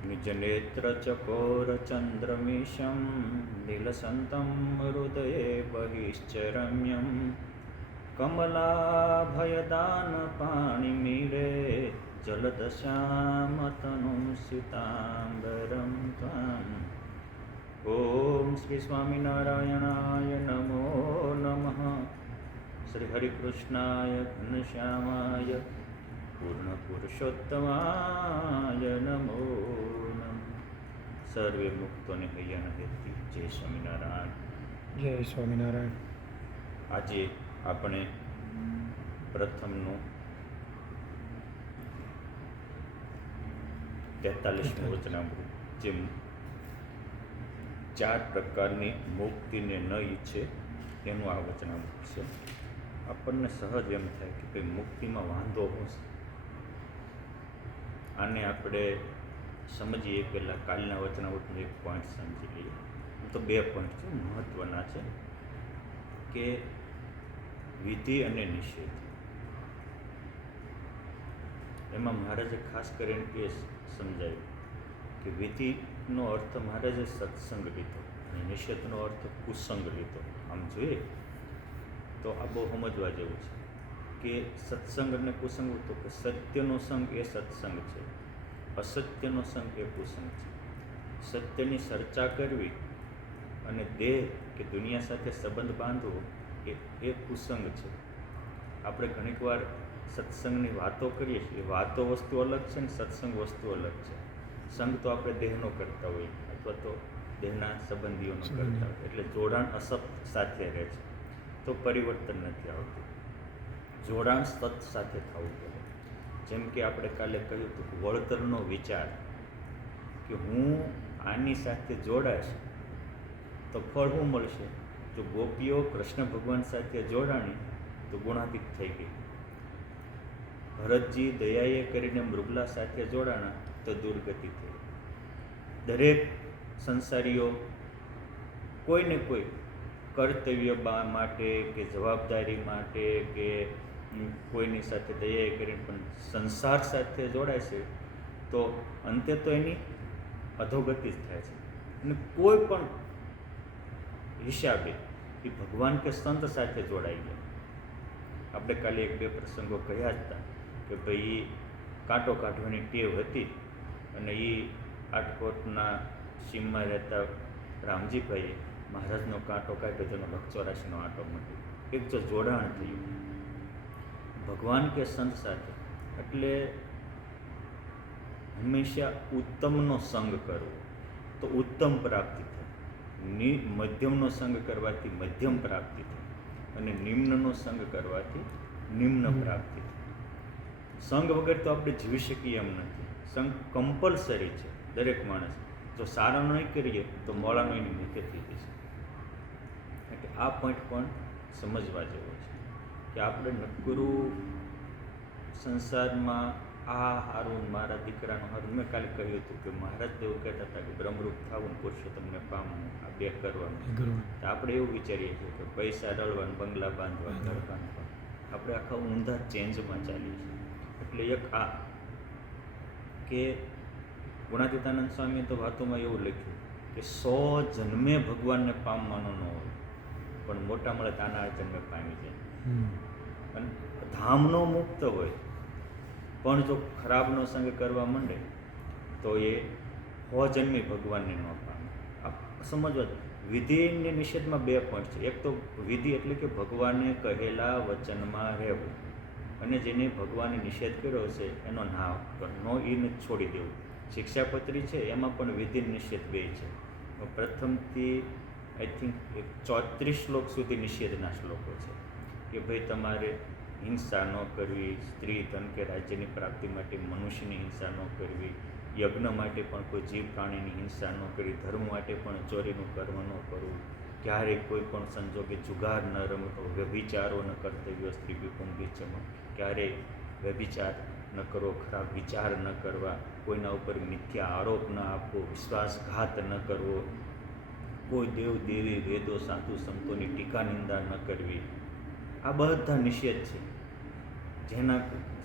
निजनेत्रचकोरचन्द्रमीशं नीलसन्तं हृदये बहिश्चरम्यं कमलाभयदानपाणिमीडे जलदश्यामतनुं सीताम्बरं त्वाम्। ओम श्री स्वामिनारायणाय नमो नमः। श्री हरिकृष्णाय घनश्यामाय पूर्णपुरुषोत्तमाय नमो नमः। સર્વે મુક્તોને હૈયાના હેતથી જય સ્વામિનારાયણ. જય સ્વામિનારાયણ. આજે આપણે પ્રથમનું 43મું વચનામૃત, જે 4 પ્રકારની મુક્તિને ન ઈચ્છે એનું આ વચનામૃત છે. આપણને સહજ એમ થાય કે ભાઈ મુક્તિમાં વાંધો હશે. આને આપણે સમજીએ પહેલાં કાલના વચનામૃતનો એક પોઈન્ટ સમજી લઈએ. તો 2 પોઈન્ટ છે, મહત્ત્વના છે, કે વિધિ અને નિષેધ. એમાં મહારાજે ખાસ કરીને એ સમજાવ્યું કે વિધિનો અર્થ મહારાજે સત્સંગ લીધો અને નિષેધનો અર્થ કુસંગ લીધો. આમ જોઈએ તો આ બહુ સમજવા જેવું છે કે સત્સંગ અને કુસંગ, તો કે સત્યનો સંગ એ સત્સંગ છે, અસત્યનો સંગ એ કુસંગ છે. સત્યની ચર્ચા કરવી અને દેહ કે દુનિયા સાથે સંબંધ બાંધવો એ કુસંગ છે. આપણે ઘણીક વાર સત્સંગની વાતો કરીએ છીએ, વાતો વસ્તુ અલગ છે ને સત્સંગ વસ્તુ અલગ છે. સંગ તો આપણે દેહનો કરતા હોઈએ અથવા તો દેહના સંબંધીઓનો કરતા હોય, એટલે જોડાણ અસત સાથે રહે છે તો પરિવર્તન નથી આવતું. જોડાણ સત સાથે થવું પડે. જેમ કે આપણે કાલે કહ્યું હતું કે વળતરનો વિચાર, કે હું આની સાથે જોડાશ તો ફળ શું મળશે? જો ગોપીઓ કૃષ્ણ ભગવાન સાથે જોડાણી તો ગુણાતીત થઈ ગઈ. ભરતજી દયાએ કરીને મૃગલા સાથે જોડાણા તો દુર્ગતિ થઈ. દરેક સંસારીઓ કોઈને કોઈ કર્તવ્ય માટે કે જવાબદારી માટે કે કોઈની સાથે દયાએ કરીને પણ સંસાર સાથે જોડાય છે તો અંતે તો એની અધોગતિ જ થાય છે. અને કોઈ પણ હિસાબે એ ભગવાન કે સંત સાથે જોડાઈ ગયા. આપણે કાલે 1-2 પ્રસંગો કહ્યા જ હતા કે ભાઈ કાંટો કાઢવાની ટેવ હતી અને એ આટકોટના સીમમાં રહેતા રામજીભાઈએ મહારાજનો કાંટો કાઢ્યો, તેનો 184નો આંટો મળ્યો. એક જો જોડાણ થયું ભગવાન કે સંત સાથે. એટલે હંમેશા ઉત્તમનો સંગ કરવો તો ઉત્તમ પ્રાપ્તિ થાય, મધ્યમનો સંગ કરવાથી મધ્યમ પ્રાપ્તિ થાય અને નિમ્નનો સંગ કરવાથી નિમ્ન પ્રાપ્તિ થાય. સંગ વગર તો આપણે જીવી શકીએ એમ નથી. સંગ કમ્પલસરી છે દરેક માણસ. જો સારો નહીં કરીએ તો મોડાનો એની નીચે થઈ જશે. એટલે આ પોઈન્ટ પણ સમજવા જેવો છે કે આપણે નકરું સંસારમાં આ હારું મારા દીકરાનું હારું. મેં કાલે કહ્યું હતું કે મહારાજ દેવ કહેતા હતા કે બ્રહ્મરૂપ થવું, પુરુષોત્તમને પામવું, આ 2 કરવાનું. તો આપણે એવું વિચારીએ છીએ કે પૈસા રળવાનું, બંગલા બાંધવા, ઘર બાંધવા. આપણે આખા ઊંધા ચેન્જમાં ચાલીએ છીએ. એટલે એક આ કે ગુણાતીતાનંદ સ્વામીએ તો વાતોમાં એવું લખ્યું કે 100 જન્મે ભગવાનને પામવાનો ન હોય પણ મોટા મળે તાના જન્મે પામી જાય. અને ધામનો મુક્ત હોય પણ જો ખરાબનો સંગ કરવા માંડે તો એ 100 જન્મે ભગવાનને ન પામે. આ સમજવા. વિધિ નિષેધમાં 2 પોઈન્ટ છે. એક તો વિધિ એટલે કે ભગવાને કહેલા વચનમાં રહેવું, અને જેને ભગવાને નિષેધ કર્યો છે એનો નો એને છોડી દેવું. શિક્ષાપત્રી છે એમાં પણ વિધિ નિષેધ 2 છે. પ્રથમથી આઈ થિંક 34 શ્લોક સુધી નિષેધના શ્લોકો છે કે ભાઈ તમારે હિંસા ન કરવી, સ્ત્રી ધન કે રાજ્યની પ્રાપ્તિ માટે મનુષ્યની હિંસા ન કરવી, યજ્ઞ માટે પણ કોઈ જીવ પ્રાણીની હિંસા ન કરવી, ધર્મ માટે પણ ચોરીનું કર્મ ન કરવું, ક્યારેય કોઈ પણ સંજોગે જુગાર ન રમતો, વ્યભિચારો ન કર્તવ્ય સ્ત્રી વિપુંબીચમ, ક્યારેય વ્યભિચાર ન કરવો, ખરાબ વિચાર ન કરવા, કોઈના ઉપર મિથ્યા આરોપ ન આપવો, વિશ્વાસઘાત ન કરવો, કોઈ દેવ દેવી વેદો સાધુ સંતોની ટીકા નિંદા ન કરવી. આ બધા નિષેધ છે. જેના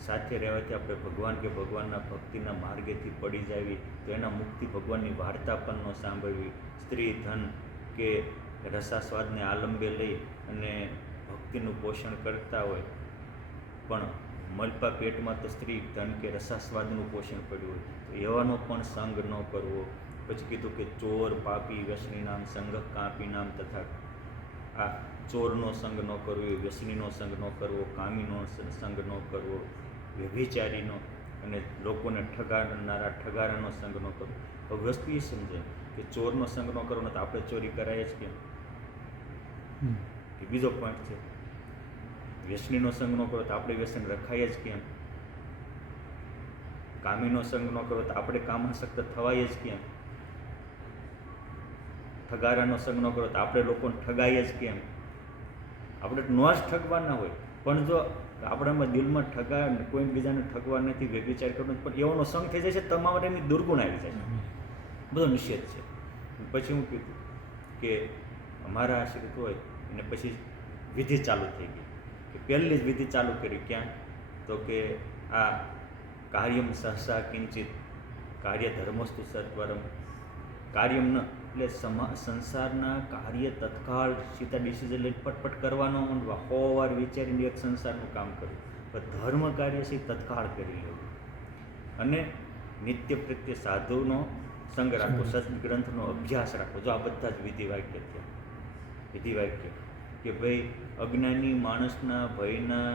સાથે રહેવાથી આપણે ભગવાન કે ભગવાનના ભક્તિના માર્ગેથી પડી જાવી, તો એના મુક્તિ ભગવાનની વાર્તા પણ ન સાંભળવી. સ્ત્રી ધન કે રસાસ્વાદને આલંબે લઈ અને ભક્તિનું પોષણ કરતા હોય, પણ મલપા પેટમાં તો સ્ત્રી ધન કે રસાસ્વાદનું પોષણ પડ્યું હોય, તો એવાનો પણ સંગ ન કરવો. પછી કીધું કે ચોર પાપી વ્યસની નામ સંગ કાપી નામ, તથા આ ચોરનો સંગ ન કરવો, વ્યસનીનો સંગ ન કરવો, કામીનો સંગ ન કરવો, વ્યભિચારીનો અને લોકોને ઠગારાનો સંગ ન કરવો. હવે વસ્તુ એ સમજે કે ચોરનો સંગ ન કરવો તો આપણે ચોરી કરાય જ કેમ, કે બીજો પોઈન્ટ છે. વ્યસનીનો સંગ ન કરો તો આપણે વ્યસન રખાય જ કેમ, કામીનો સંગ ન કરો તો આપણે કામાસક્ત થવાય જ કેમ, ઠગારાનો સંગ ન કરો તો આપણે લોકોને ઠગાય જ કેમ. આપણે ન જ ઠગવાના હોય, પણ જો આપણામાં દિલમાં કોઈ બીજાને ઠગવા નથી, વ્યભિચાર કરવાનો, પણ એવાનો સંગ થઈ જાય છે, તમારે એની દુર્ગુણ આવી જાય છે, બધો નિષેધ છે. પછી હું કીધું કે અમારા આશ્રિત હોય અને પછી વિધિ ચાલુ થઈ ગઈ, કે પહેલી જ વિધિ ચાલુ કરી. ક્યાં? તો કે આ કાર્યમ સહસા કિંચિત કાર્ય ધર્મસ્તુ સત્વરમ. કાર્યમ ન એટલે સંસારના કાર્ય તત્કાળ સીધા ડિસિઝન લઈને પટપટ કરવાનો, 100 વાર વિચારીને એક સંસારનું કામ કરવું, પણ ધર્મ કાર્ય છે તત્કાળ કરી લેવું. અને નિત્ય પ્રત્યે સાધુનો સંગ રાખવો, સદગ્રંથનો અભ્યાસ રાખવો. જો આ બધા જ વિધિ વાક્ય થયા. વિધિ વાક્ય કે ભાઈ અજ્ઞાની માણસના ભયના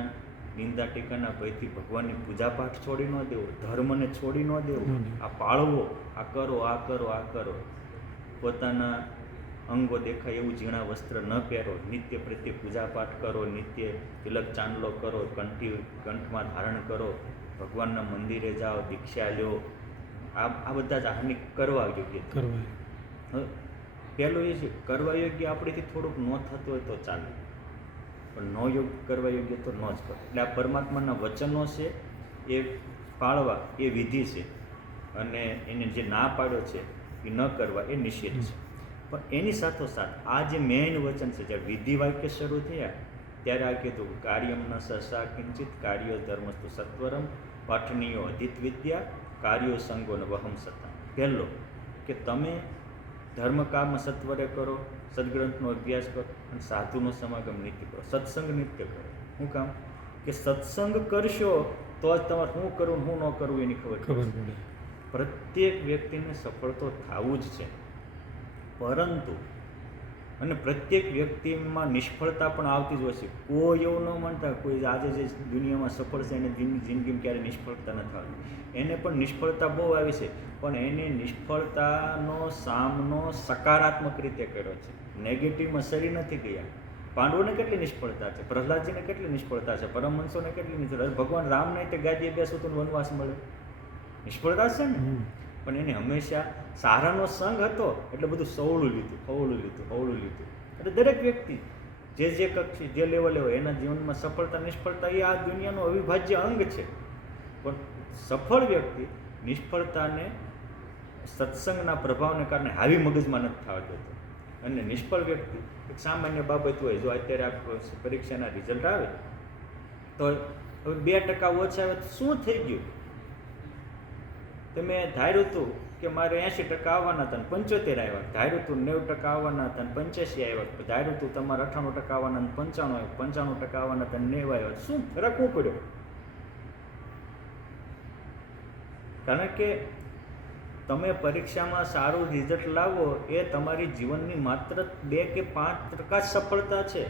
નિંદા ટીકાના ભયથી ભગવાનની પૂજાપાઠ છોડી ન દેવો, ધર્મને છોડી ન દેવો, આ પાળવો, આ કરો, આ કરો, આ કરો. પોતાના અંગો દેખાય એવું ઝીણા વસ્ત્ર ન પહેરો, નિત્ય પ્રત્યે પૂજાપાઠ કરો, નિત્ય તિલક ચાંદલો કરો, કંઠમાં ધારણ કરો, ભગવાનના મંદિરે જાઓ, દીક્ષા લ્યો. આ બધા જ હાનિ કરવા યોગ્ય. હવે પહેલું એ છે, કરવા યોગ્ય આપણેથી થોડુંક ન થતું હોય તો ચાલે, પણ ન યોગ્ય કરવા યોગ્ય તો ન જ કરો. એટલે આ પરમાત્માના વચનો છે એ પાળવા એ વિધિ છે, અને એને જે ના પાડ્યો છે એ ન કરવા એ નિષેધ છે. પણ એની સાથોસાથ આ જે મેઇન વચન છે, જ્યારે વિધિ વાક્ય શરૂ થયા ત્યારે આ કીધું કાર્યમ ન સસા કિંચિત કાર્યો ધર્મસ્તુ સત્વરમ પઠનીયો અધિત વિદ્યા કાર્યો સંગો ન વહમ સત્તા. પહેલો કે તમે ધર્મ કામ સત્વરે કરો, સદગ્રંથનો અભ્યાસ કરો અને સાધુનો સમાગમ નિત્ય કરો, સત્સંગ નિત્ય કરો. શું કામ? કે સત્સંગ કરશો તો જ તમારે શું કરવું શું ન કરવું એની ખબર પડે. પ્રત્યેક વ્યક્તિને સફળ તો થવું જ છે, પરંતુ અને પ્રત્યેક વ્યક્તિમાં નિષ્ફળતા પણ આવતી જ હોય છે. કોઈ એવું ન માનતા કોઈ આજે જે દુનિયામાં સફળ છે એને જિંદગીમાં ક્યારેય નિષ્ફળતા ન થવાની. એને પણ નિષ્ફળતા બહુ આવી છે, પણ એને નિષ્ફળતાનો સામનો સકારાત્મક રીતે કર્યો છે, નેગેટિવમાં સરી નથી ગયા. પાંડવોને કેટલી નિષ્ફળતા છે, પ્રહલાદજીને કેટલી નિષ્ફળતા છે, પરમહંસોને કેટલી નિષ્ફળતા. ભગવાન રામને તે ગાદીએ બેસવું તો વનવાસ મળે, નિષ્ફળતા છે ને. પણ એને હંમેશા સારાનો સંગ હતો એટલે બધું સવળું લીધું. એટલે દરેક વ્યક્તિ જે કક્ષી જે લેવલે હોય એના જીવનમાં સફળતા નિષ્ફળતા એ આ દુનિયાનું અવિભાજ્ય અંગ છે. પણ સફળ વ્યક્તિ નિષ્ફળતાને સત્સંગના પ્રભાવને કારણે હાવી મગજમાં નથી થવા દેતો. અને નિષ્ફળ વ્યક્તિ એક સામાન્ય બાબત હોય, જો અત્યારે આ પરીક્ષાના રિઝલ્ટ આવે તો હવે 2% ઓછા આવે તો શું થઈ ગયું? તમે ધાર્યું હતું કે મારે 80% આવવાના હતા ને 75 આવ્યા, ધાર્યું હતું 90% આવવાના હતા ને 85 આવ્યા, ધાર્યું હતું તમારે 98% આવવાના ને 95 આવ્યા, 95% આવવાના હતા ને 90 આવ્યા. શું ફરક શું પડ્યો? કારણ કે તમે પરીક્ષામાં સારું રિઝલ્ટ લાવો એ તમારી જીવનની માત્ર 2 કે 5% સફળતા છે.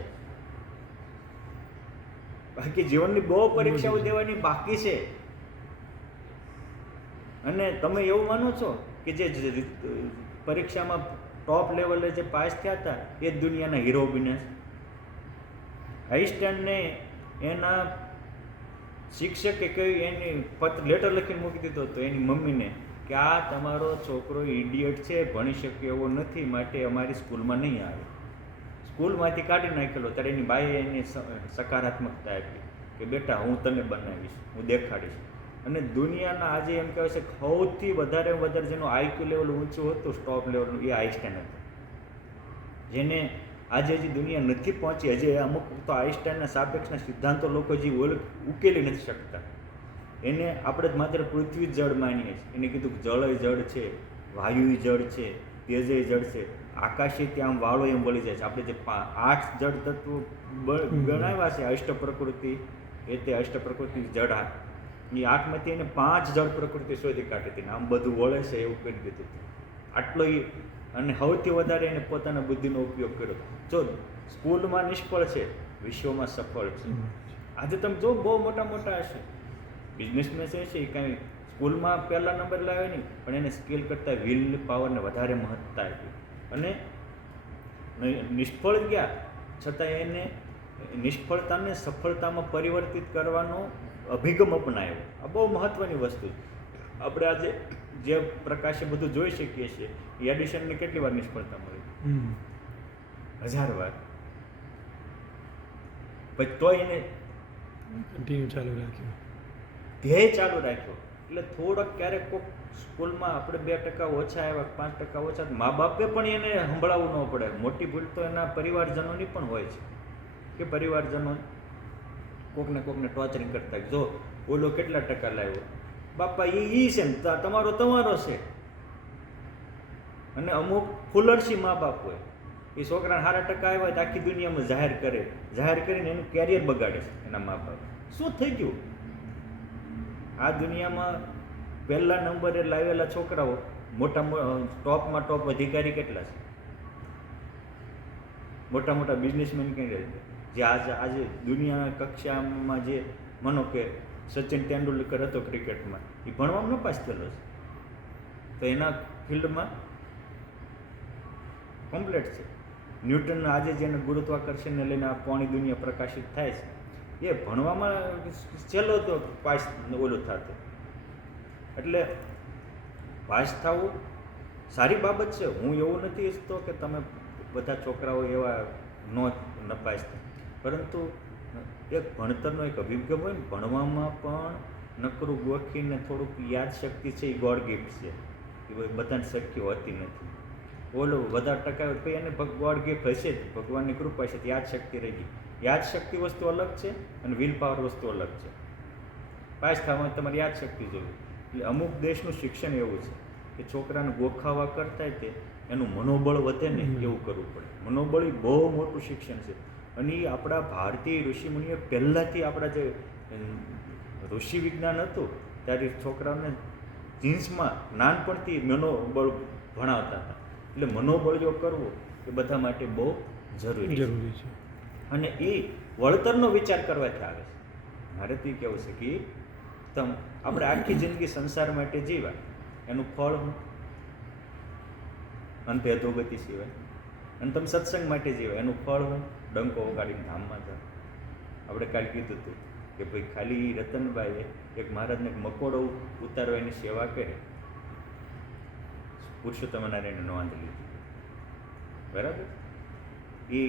બાકી જીવનની બહુ પરીક્ષાઓ દેવાની બાકી છે. અને તમે એવું માનો છો કે જે પરીક્ષામાં ટોપ લેવલે જે પાસ થયા હતા એ જ દુનિયાના હીરો બન્યા છે. આઈન્સ્ટાઈનને એના શિક્ષકે કહ્યું, એની લેટર લખીને મૂકી દીધો હતો એની મમ્મીને કે આ તમારો છોકરો ઇડિયટ છે, ભણી શકે એવો નથી, માટે અમારી સ્કૂલમાં નહીં આવે. સ્કૂલમાંથી કાઢી નાખેલો. ત્યારે એની બાઈએ એને સકારાત્મકતા આપી કે બેટા હું તને બનાવીશ, હું દેખાડીશ. અને દુનિયાના આજે એમ કહેવાય છે સૌથી વધારે જેનું આઈક્યુ લેવલ ઊંચું હતું સ્ટોપ લેવલનું એ આઈન્સ્ટાઈન હતું, જેને આજે હજી દુનિયા નથી પહોંચી. હજી અમુક તો આઈન્સ્ટાઈનના સાપેક્ષના સિદ્ધાંતો લોકો જે ઉકેલી નથી શકતા. એને આપણે માત્ર પૃથ્વી જ જળ માનીએ છીએ. એને કીધું કે જળ જળ છે, વાયુ જળ છે, તેજય જળ છે, આકાશે ત્યાં આમ વાળો એમ વળી જાય છે. આપણે જે 8 જળ તત્વો ગણાવ્યા છે અષ્ટ પ્રકૃતિ, એ તે અષ્ટ પ્રકૃતિ જળ, એ 8માંથી એને 5 જળ પ્રકૃતિ શોધી કાઢી હતી. આમ બધું વળે છે એવું કરી દીધું હતું. આટલો અને સૌથી વધારે એને પોતાના બુદ્ધિનો ઉપયોગ કર્યો. જો સ્કૂલમાં નિષ્ફળ છે, વિશ્વમાં સફળ છે. આજે તમે જો બહુ મોટા મોટા હશે બિઝનેસમેન છે, એ કાંઈ સ્કૂલમાં પહેલા નંબર લાવે નહીં, પણ એને સ્કિલ કરતાં વિલ પાવરને વધારે મહત્તા આપી અને નિષ્ફળ ગયા છતાં એને નિષ્ફળતાને સફળતામાં પરિવર્તિત કરવાનો અભિગમ અપનાવ્યો. આ બહુ મહત્ત્વની વસ્તુ છે. આપણે આજે જે પ્રકાશે બધું જોઈ શકીએ છીએ, એડિશનને કેટલી વાર નિષ્ફળતા મળી? 1000 વાર. પછી તોય એને કન્ટિન્યુ ચાલુ રાખ્યું, ધ્યેય ચાલુ રાખ્યો. એટલે થોડોક ક્યારેક કોઈક સ્કૂલમાં આપણે 2% ઓછા આવ્યા, 5% ઓછા, મા બાપે પણ એને સંભળાવવું ન પડે. મોટી ભૂલ તો એના પરિવારજનોની પણ હોય છે કે પરિવારજનો કોકને ટોર્ચરિંગ કરતા, જો ઓલો કેટલા ટકા લાવ્યો, બાપા એ છે ને તમારો છે. અને અમુક ફુલરસી મા બાપ હોય, એ છોકરાને સારા ટકા આવ્યા તો આખી દુનિયામાં જાહેર કરીને એનું કેરિયર બગાડે છે એના મા બાપ. શું થઈ ગયું? આ દુનિયામાં પહેલા નંબરે લાવેલા છોકરાઓ ટોપમાં ટોપ અધિકારી કેટલા છે? મોટા મોટા બિઝનેસમેન કઈ રહે જે આજે દુનિયાના કક્ષામાં, જે માનો કે સચિન તેંડુલકર હતો ક્રિકેટમાં, એ ભણવામાં નપાસ થયેલો છે, તો એના ફિલ્ડમાં કમ્પ્લીટ છે. ન્યૂટન આજે જેને ગુરુત્વાકર્ષણને લઈને આ પોણી દુનિયા પ્રકાશિત થાય છે, એ ભણવામાં છેલ્લો તો પાસ ઓલું થતું. એટલે પાસ થવું સારી બાબત છે. હું એવું નથી ઈચ્છતો કે તમે બધા છોકરાઓ એવા નપાસ થાય, પરંતુ એક ભણતરનો એક અભિગમ હોય ને, ભણવામાં પણ નકરું ગોખીને થોડુંક યાદશક્તિ છે, એ ગોડ ગિફ્ટ છે, એ બધાને શક્ય હોતી નથી. ઓલો વધારે ટકા હોય તો એને ગોડ ગિફ્ટ હશે જ, ભગવાનની કૃપા છે, યાદશક્તિ રહી ગઈ. યાદશક્તિ વસ્તુ અલગ છે અને વિલ પાવર વસ્તુ અલગ છે. પાસ થવામાં તમારે યાદશક્તિ જોવી. એટલે અમુક દેશનું શિક્ષણ એવું છે કે છોકરાને ગોખાવા કરતાં તે એનું મનોબળ વધે ને એવું કરવું પડે. મનોબળ એ બહુ મોટું શિક્ષણ છે. અને એ આપણા ભારતીય ઋષિમુનિઓ પહેલાંથી, આપણા જે ઋષિ વિજ્ઞાન હતું ત્યારે છોકરાઓને જીન્સમાં નાનપણથી મનોબળ ભણાવતા હતા. એટલે મનોબળ જો કરવું એ બધા માટે બહુ જરૂરી છે. અને એ વળતરનો વિચાર કરવાથી આવે છે. મારે તો એ કહેવું છે કે આપણે આખી જિંદગી સંસાર માટે જીવા, એનું ફળ અંતે અધોગતિ સિવાય. અને તમે સત્સંગ માટે જીવા, એનું ફળ ડંકો વગાડીને ધામમાં જાઓ. આપણે કાલે કીધું હતું કે ભાઈ ખાલી રતનભાઈએ એક મહારાજને મકોડો ઉતારવાની સેવા કરી, પુરુષોત્તમ નારાયણને નોંધ લીધી, બરાબર. એ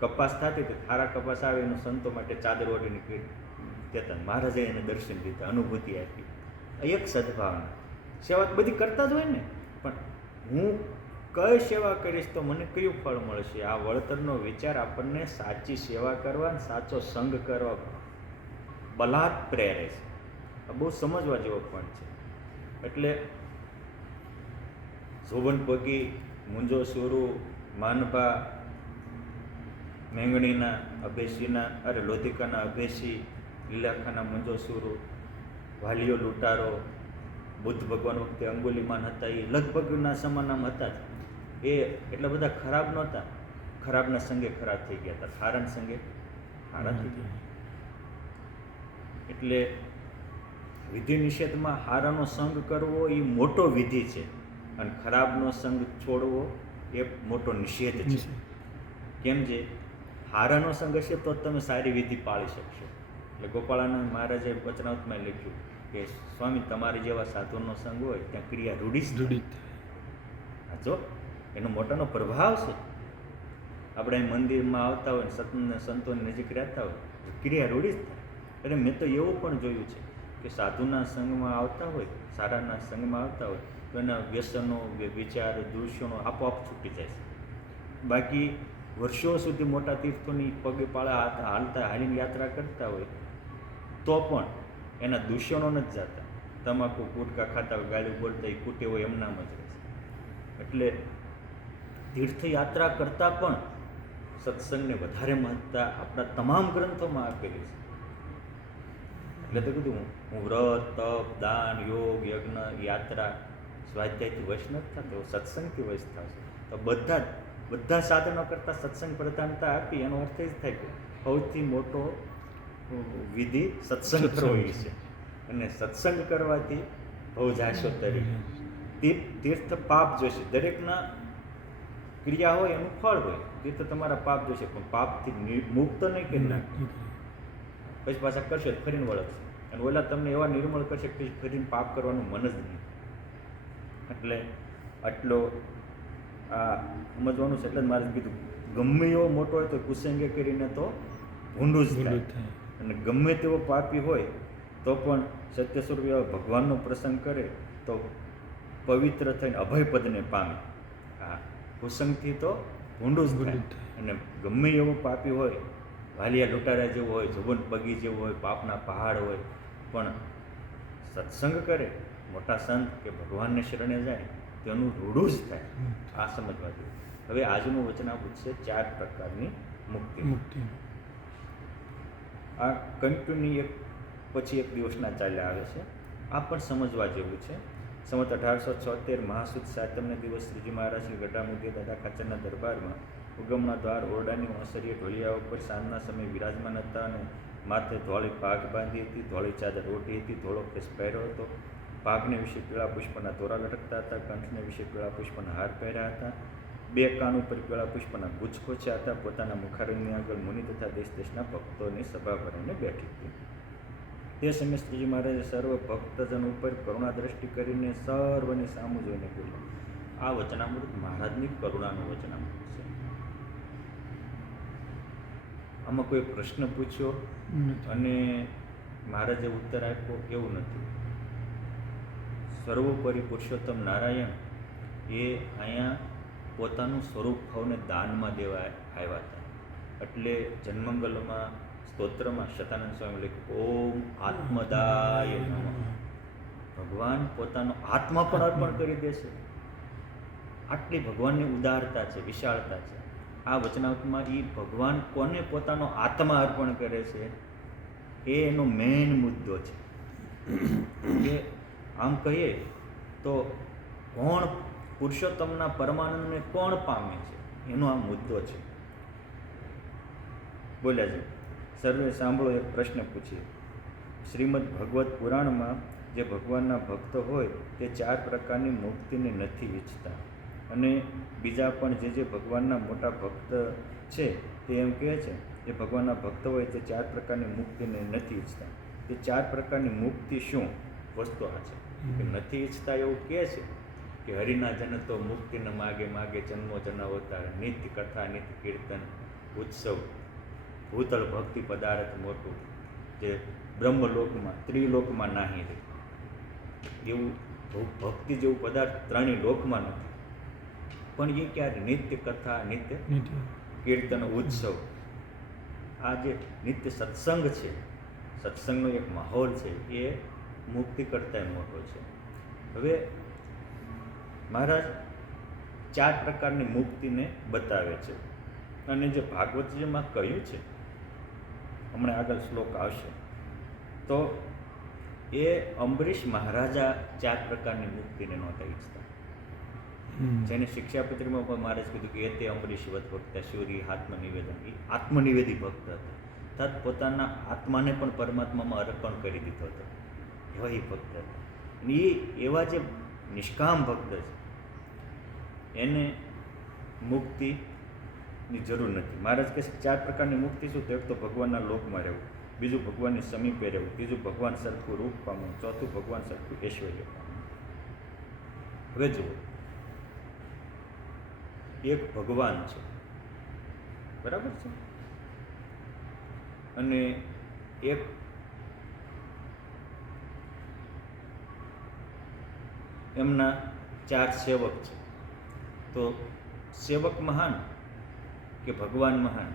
કપાસ થતી હતી, સારા કપાસ આવે એનું સંતો માટે ચાદર ઓઢીને કહેતા, મહારાજે એને દર્શન દીધા, અનુભૂતિ આપી. એક સદભાવના. સેવા બધી કરતા જ હોય ને, પણ હું કઈ સેવા કરીશ તો મને કયું ફળ મળશે? આ વળતરનો વિચાર આપણને સાચી સેવા કરવા, સાચો સંગ કરવા બલાત પ્રેરે છે. આ બહુ સમજવા જેવો પણ છે. એટલે શોભન પગી, મુંજો સુરુ, માનભા, મેંગણીના અભેસીના, લોધિકાના અભેસી, લીલાખાના મુંજો સુરુ, વાલીઓ લૂંટારો, બુદ્ધ ભગવાન વખતે અંગુલીમાન હતા, એ લગભગના સમાનામાં હતા જ. એ એટલા બધા ખરાબ નહોતા, ખરાબના સંગે ખરાબ થઈ ગયા હતા, સારાના સંગે સારા થઈ ગયા. એટલે વિધિ નિષેધમાં હારાનો સંગ કરવો એ મોટો વિધિ છે, અને ખરાબનો સંગ છોડવો એ મોટો નિષેધ છે. કેમ છે? હારાનો સંગ હશે તો તમે સારી વિધિ પાળી શકશો. એટલે ગોપાળાનંદ મહારાજે વચનામૃતમાં લખ્યું કે સ્વામી, તમારી જેવા સાધુનો સંગ હોય ત્યાં ક્રિયા રૂઢિત. જો એનો મોટાનો પ્રભાવ છે. આપણે મંદિરમાં આવતા હોય, સંતોની નજીક રહેતા હોય, ક્રિયા રૂઢિત થાય. એટલે મેં તો એવું પણ જોયું છે કે સાધુના સંગમાં આવતા હોય, સારાના સંગમાં આવતા હોય તો એના વ્યસનો, વિચાર, દૂષણો આપોઆપ છૂટી જાય છે. બાકી વર્ષો સુધી મોટા તીર્થોની પગે પાળા હાલતા હાલીને યાત્રા કરતા હોય તો પણ એના દૂષણો નથી જતા. તમાકુ ગુટકા ખાતા હોય, ગાળું બોલતા એ કૂટે હોય એમનામ જ રહેશે. એટલે તીર્થયાત્રા કરતાં પણ સત્સંગને વધારે મહત્તા આપણા તમામ ગ્રંથોમાં આપેલી છે. એટલે તો કીધું હું વ્રત, તપ, દાન, યોગ, યજ્ઞ, યાત્રા, સ્વાધ્યાયથી વશ નથી થતો, સત્સંગથી વશ થશે. તો બધા સાધનો કરતાં સત્સંગ પ્રધાનતા આપી એનો અર્થ એ જ થાય કે સૌથી મોટો વિધિ સત્સંગ કરવો છે. અને સત્સંગ કરવાથી બહુ જાશો તરી તીર્થ પાપ જોશે. દરેકના ક્રિયા હોય એનું ફળ હોય. તીર્થ તમારા પાપ જોશે પણ પાપથી મુક્ત નહીં કે પછી પાછા કરશે ફરીને વળગશે. અને ઓલા તમને એવા નિર્મળ કરશે કે ફરીને પાપ કરવાનું મન જ નહીં. એટલે આટલો આ સમજવાનું છે. એટલે જ મારે કીધું ગમે એવો મોટો હોય તો કુસંગે કરીને તો ભૂંડું જ થાય. અને ગમે તેવો પાપી હોય તો પણ સત્ય સ્વરૂપ એવા ભગવાનનો પ્રસંગ કરે તો પવિત્ર થઈને અભયપદને પામે. આ કુસંગથી તો ભૂંડું જ થાય. અને ગમે એવો પાપી હોય, વાલિયા લૂંટારા જેવો હોય, જુબન પગી જેવો હોય, પાપના પહાડ હોય, પણ સત્સંગ કરે, મોટા સંત કે ભગવાનને શરણે જાય તો એનું રૂડું જ થાય. આ સમજવા જોઈએ. હવે આજનું વચનામૃત છે 4 પ્રકારની મુક્તિ. આ કન્ટિન્યુ એક પછી એક દિવસના ચાલ્યા આવે છે. આ પણ સમજવા જેવું છે. સંવત 1876 મહાસુદ સાતમને દિવસ શ્રીજી મહારાજ શ્રી ગઢામુદે દાદા ખાચરના દરબારમાં ઉગમના દ્વાર ઓરડાની ઓસરીએ ઢોલિયા ઉપર સાંજના સમયે વિરાજમાન હતા અને માથે ધોળી પાઘ બાંધી હતી, ધોળી ચાદર ઓઢી હતી, ધોળો કેસ પહેર્યો હતો. પાઘને વિશે પીળા પુષ્પના તોરા લટકતા હતા, કંઠને વિશે પીળા પુષ્પના હાર પહેર્યા હતા, 2 કાન ઉપર પીળા પુષ્પના ગુચ્છ ખોચ્યા હતા. પોતાના મુખારણની આગળ મુનિ તથા દેશ દેશના ભક્તોની સભા ભરીને બેઠી હતી. તે સમયે શ્રીજી મહારાજે સર્વ ભક્તજન ઉપર કરુણા દ્રષ્ટિ કરીને સર્વની સામું જોઈને બોલ્યા. આ વચનામૃત મહારાજની કરુણાનું વચનામૃત છે. આમાં કોઈ પ્રશ્ન પૂછ્યો અને મહારાજે ઉત્તર આપ્યો એવું નથી. સર્વોપરી પુરુષોત્તમ નારાયણ એ અહીંયા પોતાનું સ્વરૂપ ભાવને દાનમાં દેવા આવ્યા હતા. એટલે જન્મંગલમાં સ્તોત્રમાં શતાનંદ સ્વામી લખ્યું ઓમ આત્મદાય નમઃ. ભગવાન પોતાનો આત્મા પણ અર્પણ કરી દેશે. આટલી ભગવાનની ઉદારતા છે, વિશાળતા છે. આ વચનામૃતમાં એ ભગવાન કોને પોતાનો આત્મા અર્પણ કરે છે એ એનો મેઇન મુદ્દો છે. કે આમ કહીએ તો કોણ પુરુષોત્તમના પરમાનંદને કોણ પામે છે એનો આ મુદ્દો છે. બોલ્યા છે સર્વે સાંભળો. એક પ્રશ્ન પૂછીએ. શ્રીમદ ભગવત પુરાણમાં જે ભગવાનના ભક્ત હોય તે 4 પ્રકારની મુક્તિને નથી ઈચ્છતા અને બીજા પણ જે ભગવાનના મોટા ભક્ત છે તે એમ કહે છે જે ભગવાનના ભક્ત હોય તે 4 પ્રકારની મુક્તિને નથી ઈચ્છતા. તે 4 પ્રકારની મુક્તિ શું? વસ્તુ આ છે કે નથી ઈચ્છતા એવું કહે છે કે હરિના જન તો મુક્તિ ન માગે માગે જન્મો જનાવતાર, નિત્ય કથા નિત્ય કીર્તન ઉત્સવ ભૂતળ ભક્તિ પદાર્થ મોટું જે બ્રહ્મલોકમાં ત્રિલોકમાં નાહી રહે એવું ભક્તિ જેવું પદાર્થ 3 લોકમાં નથી. પણ એ ક્યારે નિત્ય કથા નિત્ય કીર્તન ઉત્સવ આ જે નિત્ય સત્સંગ છે, સત્સંગનો એક માહોલ છે એ મુક્તિ કરતાં મોટો છે. હવે મહારાજ 4 પ્રકારની મુક્તિને બતાવે છે અને જે ભાગવતજીમાં કહ્યું છે હમણાં આગળ શ્લોક આવશે તો એ અંબરીશ મહારાજા 4 પ્રકારની મુક્તિને નહોતા ઈચ્છતા. જેને શિક્ષાપત્રીમાં પણ મહારાજ કીધું કે એ તે અંબરીશવત ભક્ત શૌરી આત્મનિવેદન, એ આત્મનિવેદી ભક્ત હતા. અર્થાત પોતાના આત્માને પણ પરમાત્મામાં અર્પણ કરી દીધો હતો એવા એ ભક્ત હતા. અને એ એવા જે નિષ્કામ ભક્ત છે એને મુક્તિની જરૂર નથી. મહારાજ કહે છે 4 પ્રકારની મુક્તિ શું? તો એક તો ભગવાનના લોકમાં રહેવું, બીજું ભગવાનની સમીપે રહેવું, ત્રીજું ભગવાન સરખું રૂપ પામવું, ચોથું ભગવાન સરખું ઐશ્વર્ય પામવું. હવે જુઓ, એક ભગવાન છે, બરાબર છે, અને એક એમના 4 સેવક છે. તો સેવક મહાન કે ભગવાન મહાન?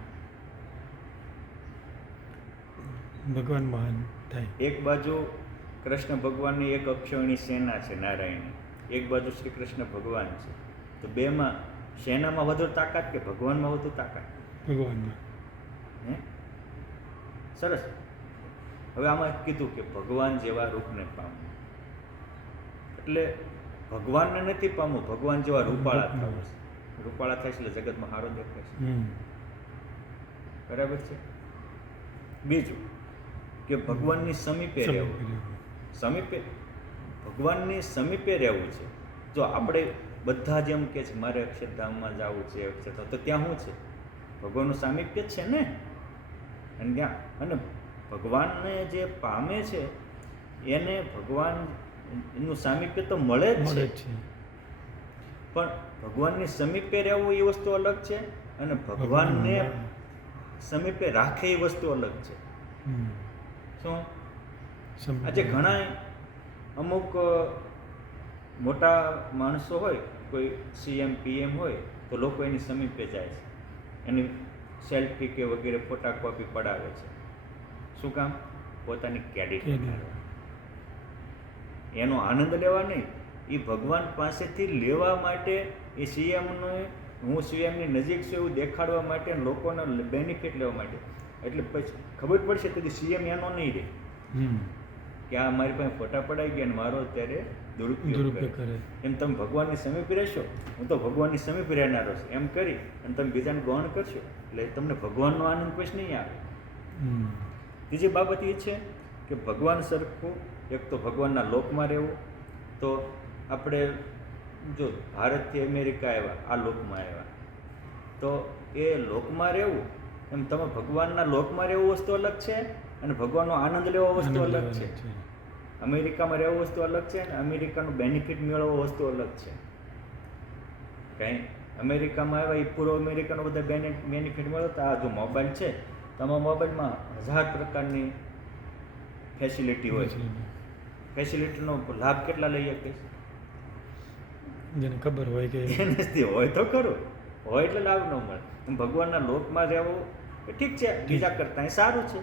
ભગવાન મહાન થાય. એક બાજુ કૃષ્ણ ભગવાનની એક અક્ષોહિણી સેના છે નારાયણની, એક બાજુ શ્રી કૃષ્ણ ભગવાન છે. તો બેમાં સેનામાં વધુ તાકાત કે ભગવાનમાં વધુ તાકાત? ભગવાનમાં. હે, સરસ. હવે આમાં કીધું કે ભગવાન જેવા રૂપને પામવું, એટલે ભગવાનને નથી પામવું, ભગવાન જેવા રૂપાળા થવું છે. રૂપાળા થાય છે એટલે જગતમાં સારો દેખાય છે. બરાબર છે. બીજું કે ભગવાનની સમીપે રહેવું. સમીપે ભગવાનની સમીપે રહેવું છે. જો આપણે બધા જેમ કે છે મારે અક્ષરધામમાં જવું છે, અક્ષરધામ, તો ત્યાં શું છે? ભગવાનનું સામીપ્ય જ છે ને. અને ત્યાં અને ભગવાનને જે પામે છે એને ભગવાનનું સામીપ્ય તો મળે જ છે, પણ ભગવાનની સમીપે રહેવું એ વસ્તુ અલગ છે, અને ભગવાનને સમીપે રાખે એ વસ્તુ અલગ છે. શું આજે ઘણા અમુક મોટા માણસો હોય, કોઈ CM PM હોય, તો લોકો એની સમીપે જાય છે, એની સેલ્ફી કે વગેરે ફોટા કોપી પડાવે છે. શું કામ? પોતાની ક્રેડિટ એનો આનંદ લેવા નહીં, એ ભગવાન પાસેથી લેવા માટે, એ CMને હું CMની નજીક છું એવું દેખાડવા માટે, લોકોને બેનિફિટ લેવા માટે. એટલે પછી ખબર પડશે તો CM એનો નહીં રહે કે આ મારી પાસે ફોટા પડાઈ ગયા અને મારો અત્યારે દુરુપયોગ કરે. એમ તમે ભગવાનની સમીપ રહેશો, હું તો ભગવાનની સમીપ રહેનારો છું એમ કરી અને તમે બીજાને ગૌણ કરશો એટલે તમને ભગવાનનો આનંદ પછી નહીં આવે. ત્રીજી બાબત એ છે કે ભગવાન સરખું, એક તો ભગવાનના લોકમાં રહેવું. તો આપણે જો ભારતથી અમેરિકા આવ્યા, આ લોકમાં આવ્યા, તો એ લોકમાં રહેવું, એમ તમે ભગવાનના લોકમાં રહેવું વસ્તુ અલગ છે, અને ભગવાનનો આનંદ લેવો વસ્તુ અલગ છે. અમેરિકામાં રહેવું વસ્તુ અલગ છે, અને અમેરિકાનું બેનિફિટ મેળવવો વસ્તુ અલગ છે. કાંઈ અમેરિકામાં આવ્યા એ પૂરો અમેરિકાનો બધા બેનિફિટ મેળવતા. આ જો મોબાઈલ છે, તમારા મોબાઈલમાં 1000 પ્રકારની ફેસિલિટી હોય. ફેસિલિટીનો લાભ કેટલા લઈ શકે? જેને ખબર હોય કે નથી હોય તો ખરું, હોય એટલે લાભ ન મળે. ભગવાનના લોકમાં રહેવું એ ઠીક છે, બીજા કરતાં એ સારું છે,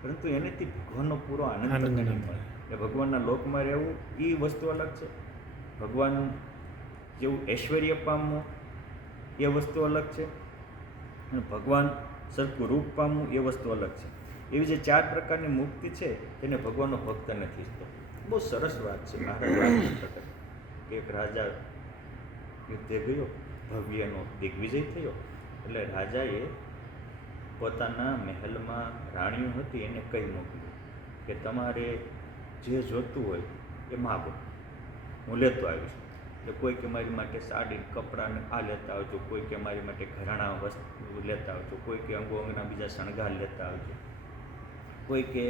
પરંતુ એનેથી ભગવાનનો પૂરો આનંદ તમને નહીં મળે. એટલે ભગવાનના લોકમાં રહેવું એ વસ્તુ અલગ છે. ભગવાન જેવું ઐશ્વર્ય પામવું એ વસ્તુ અલગ છે, અને ભગવાન સરખું રૂપ પામવું એ વસ્તુ અલગ છે. એવી જે 4 પ્રકારની મુક્તિ છે તેને ભગવાનનો ભક્ત નથી થતો. બહુ સરસ વાત છે. મહારાજ એક રાજા યુદ્ધે ગયો, ભવ્યનો દિગ્વિજય થયો, એટલે રાજાએ પોતાના મહેલમાં રાણીઓ હતી એને કહી મોકલ્યું કે તમારે જે જોતું હોય એ માગો, હું લેતો આવીશ. એટલે કોઈ કે મારી માટે સાડી કપડાને આ લેતા આવજો, કોઈ કે મારી માટે ઘરેણાં વસ્તુ લેતા આવજો, કોઈ કે અંગો અંગના બીજા શણગાર લેતા આવજો, કોઈ કે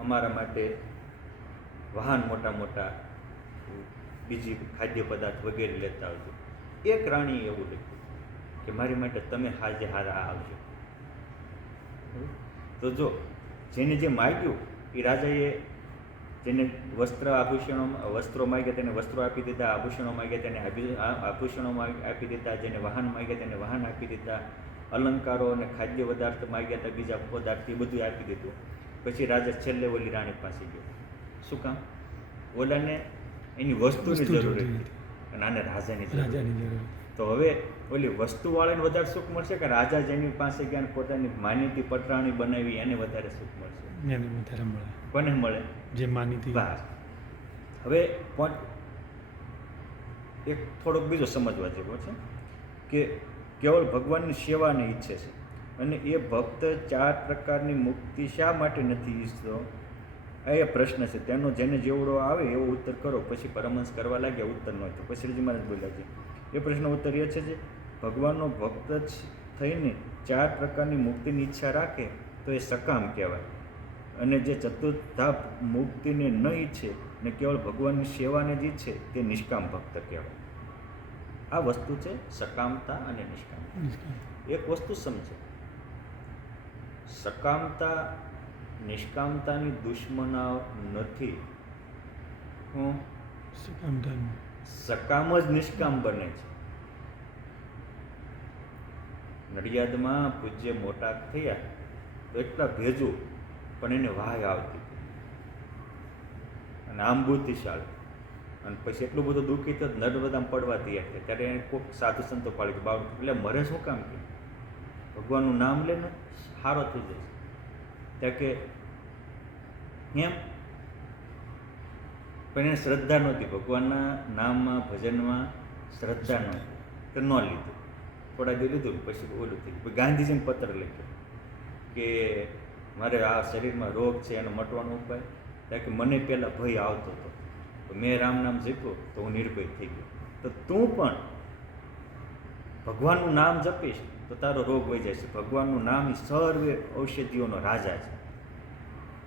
અમારા માટે વાહન મોટા મોટા બીજી ખાદ્ય પદાર્થ વગેરે લેતા આવજો. એક રાણીએ એવું લખ્યું કે મારી માટે તમે હાજે હારા આવજો. તો જો જેને જે માગ્યું એ રાજાએ, જેને વસ્ત્રો માગ્યા તેને વસ્ત્રો આપી દીધા, આભૂષણો માગ્યા તેને આભૂષણો આપી દીધા, જેને વાહન માગ્યા તેને વાહન આપી દીધા, અલંકારો અને ખાદ્ય પદાર્થ માગ્યા હતા બીજા પદાર્થ એ બધું આપી દીધું. પછી રાજા છેલ્લે ઓલી રાણી પાસે ગયો. શું કામ? ઓલાને એની વસ્તુની જરૂર હતી અને આને રાજાની જરૂર. તો હવે ઓલી વસ્તુવાળાને વધારે સુખ મળશે કે રાજા જેની પાસે ગયા પોતાની માન્યતી પટરાણી બનાવી એને વધારે સુખ મળશે? એને વધારે મળે. કોને મળે? જે માનીતી. બસ. હવે એક થોડોક બીજો સમજવા જેવો છે કે કેવળ ભગવાનની સેવાને ઈચ્છે છે, અને એ ભક્ત 4 પ્રકારની મુક્તિ શા માટે નથી ઈચ્છતો? એ પ્રશ્ન છે. તેનો જેને જેવડો આવે એવો ઉત્તર કરો. પછી પરમહંસ કરવા લાગ્યા, ઉત્તર ન હતો. પછી શ્રીજી મહારાજ બોલ્યા છે એ પ્રશ્નનો ઉત્તર એ છે જે ભગવાનનો ભક્ત જ થઈને 4 પ્રકારની મુક્તિની ઈચ્છા રાખે તો એ સકામ કહેવાય, અને જે ચતુર્થા મુક્તિને ન ઈચ્છે ને કેવળ ભગવાનની સેવાને જ ઈચ્છે તે નિષ્કામ ભક્ત કહેવાય. આ વસ્તુ છે સકામતા અને નિષ્કામતા. એક વસ્તુ સમજો, સકામતા નિષ્કામતાની દુશ્મનાવ નથી. હું સકામ જ નિષ્કામ બને છે. નડિયાદમાં પૂજ્ય મોટા થયા તો એટલા ભેજું, પણ એને વાય આવતી અને આમ બુદ્ધિશાળી, અને પછી એટલું બધું દુઃખી તો નર્મદામાં પડવા તૈયાર થાય. ત્યારે એને કોઈક સાધુ સંતો પાડી કે બાળ એટલે મરે શું કામ કે ભગવાનનું નામ લે ને સારો થઈ જાય. ત્યાં કે એમ પણ એને શ્રદ્ધા નહોતી, ભગવાનના નામમાં ભજનમાં શ્રદ્ધા નહોતી તો ન લીધું. થોડા દી લીધું પછી ઓલું થઈ ગયું. ગાંધીજીને પત્ર લખ્યો કે મારે આ શરીરમાં રોગ છે એનો મટવાનો ઉપાય. ત્યાં કે મને પહેલાં ભય આવતો હતો, તો મેં રામ નામ જપ્યો તો હું નિર્ભય થઈ ગયો. તો તું પણ ભગવાનનું નામ જપીશ તો તારો રોગ વહી જાય છે. ભગવાનનું નામ એ સર્વે ઔષધિઓનો રાજા છે.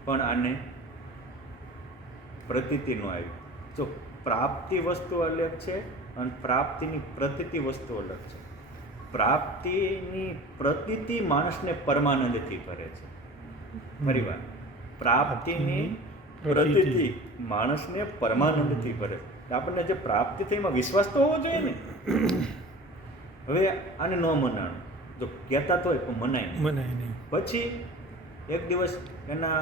પણ આને પ્રતીતિ ન આવી. જો પ્રાપ્તિ વસ્તુ અલગ છે અને પ્રાપ્તિની પ્રતીતિ વસ્તુ અલગ છે. પ્રાપ્તિની પ્રતીતિ માણસને પરમાનંદથી ભરે છે. ફરી વાર, પ્રાપ્તિની પ્રતીતિ માણસને પરમાનંદથી ભરે છે. આપણને જે પ્રાપ્તિ થઈ એમાં વિશ્વાસ તો હોવો જોઈએ ને. હવે આને ન મનાણું, જો કહેતા તો હોય પણ મનાય નહીં. પછી એક દિવસ એના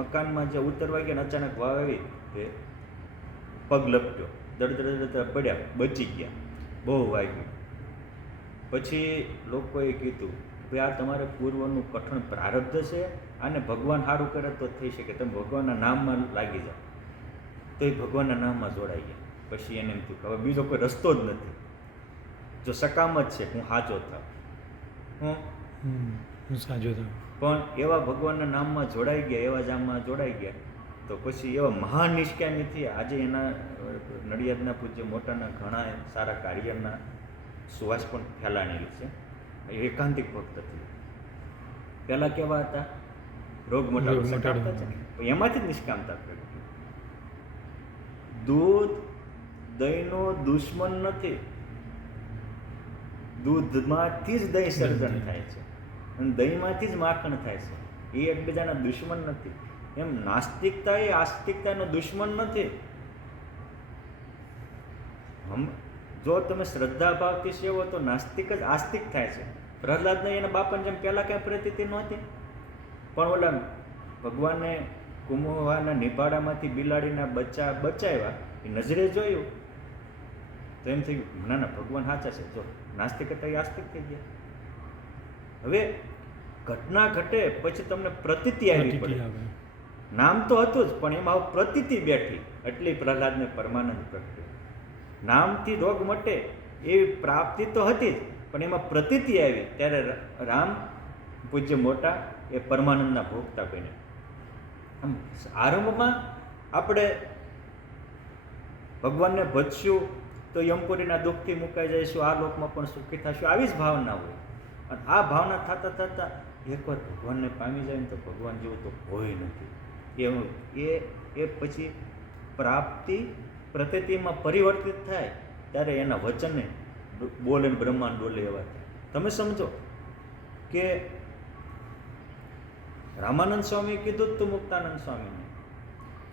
મકાનમાં જે ઉતરવા ગયા અચાનક વાવ આવી તે પગ લપટ્યો, દડદડ પડ્યા, બચી ગયા, બહુ વાગ્યું. પછી લોકોએ કીધું ભાઈ આ તમારે પૂર્વનું કઠણ પ્રારબ્ધ છે, આને ભગવાન સારું કરે તો થઈ શકે, તમે ભગવાનના નામમાં લાગી જાઓ. તો એ ભગવાનના નામમાં જોડાઈ ગયા. પછી એને એમ થયું કે હવે બીજો કોઈ રસ્તો જ નથી, જો સકામ જ છે હું સાચો થાવ, હું સાચો થાવ. પણ એવા ભગવાનના નામમાં જોડાઈ ગયા, એવા જામમાં જોડાઈ ગયા. તો પછી એવા મહાન નિષ્કામી થયા. આજે એના નડિયાદના પૂજ્ય મોટાના ઘણા સારા કાર્યના સુવાસ પણ ફેલાણેલી છે. એકાંતિક ભક્ત થયું. પહેલાં કેવા હતા? રોગ મટાડતા છે ને, એમાંથી જ નિષ્કામતા કરી. દૂધ દહીંનો દુશ્મન નથી, દૂધમાંથી જ દહીં સર્જન થાય છે અને દહીંમાંથી જ માખણ થાય છે. એ એકબીજાના દુશ્મન નથી. એમ નાસ્તિકતા એ આસ્તિકતાનો દુશ્મન નથી. જો તમે શ્રદ્ધા ભાવથી સેવો તો નાસ્તિક જ આસ્તિક થાય છે. પ્રહલાદને એના બાપાને જેમ પહેલાં કાંઈ પ્રતીતિ નહોતી, પણ ઓલા ભગવાને કુંભવાના નિભાડામાંથી બિલાડીના બચ્ચા બચાવ્યા, એ નજરે જોયું તો એમ થયું ના ના ભગવાન સાચા છે. જો નાસ્તિક હતા એ આસ્તિક થઈ ગયા. હવે ઘટના ઘટે પછી તમને પ્રતીતિ આવી પડે. નામ તો હતું જ પણ એમાં પ્રતીતિ બેઠી, એટલી પ્રહલાદને પરમાનંદ પ્રગટ્યો. નામથી રોગ મટે એવી પ્રાપ્તિ તો હતી જ, પણ એમાં પ્રતીતિ આવી ત્યારે રામ પૂજ્ય મોટા એ પરમાનંદના ભોગતા બન્યા. આમ આરંભમાં આપણે ભગવાનને ભજશું તો યમપુરીના દુઃખથી મુકાઈ જઈશું, આ લોકમાં પણ સુખી થશું, આવી જ ભાવના હોય. અને આ ભાવના થતાં થતાં એકવાર ભગવાનને પામી જાય ને તો ભગવાન જેવું તો કોઈ નથી. એ પછી પ્રાપ્તિ પ્રતીતિમાં પરિવર્તિત થાય ત્યારે એના વચને બોલે બ્રહ્માંડ ડોલે એવા થાય. તમે સમજો કે રામાનંદ સ્વામીએ કીધું જ તો મુક્તાનંદ સ્વામીને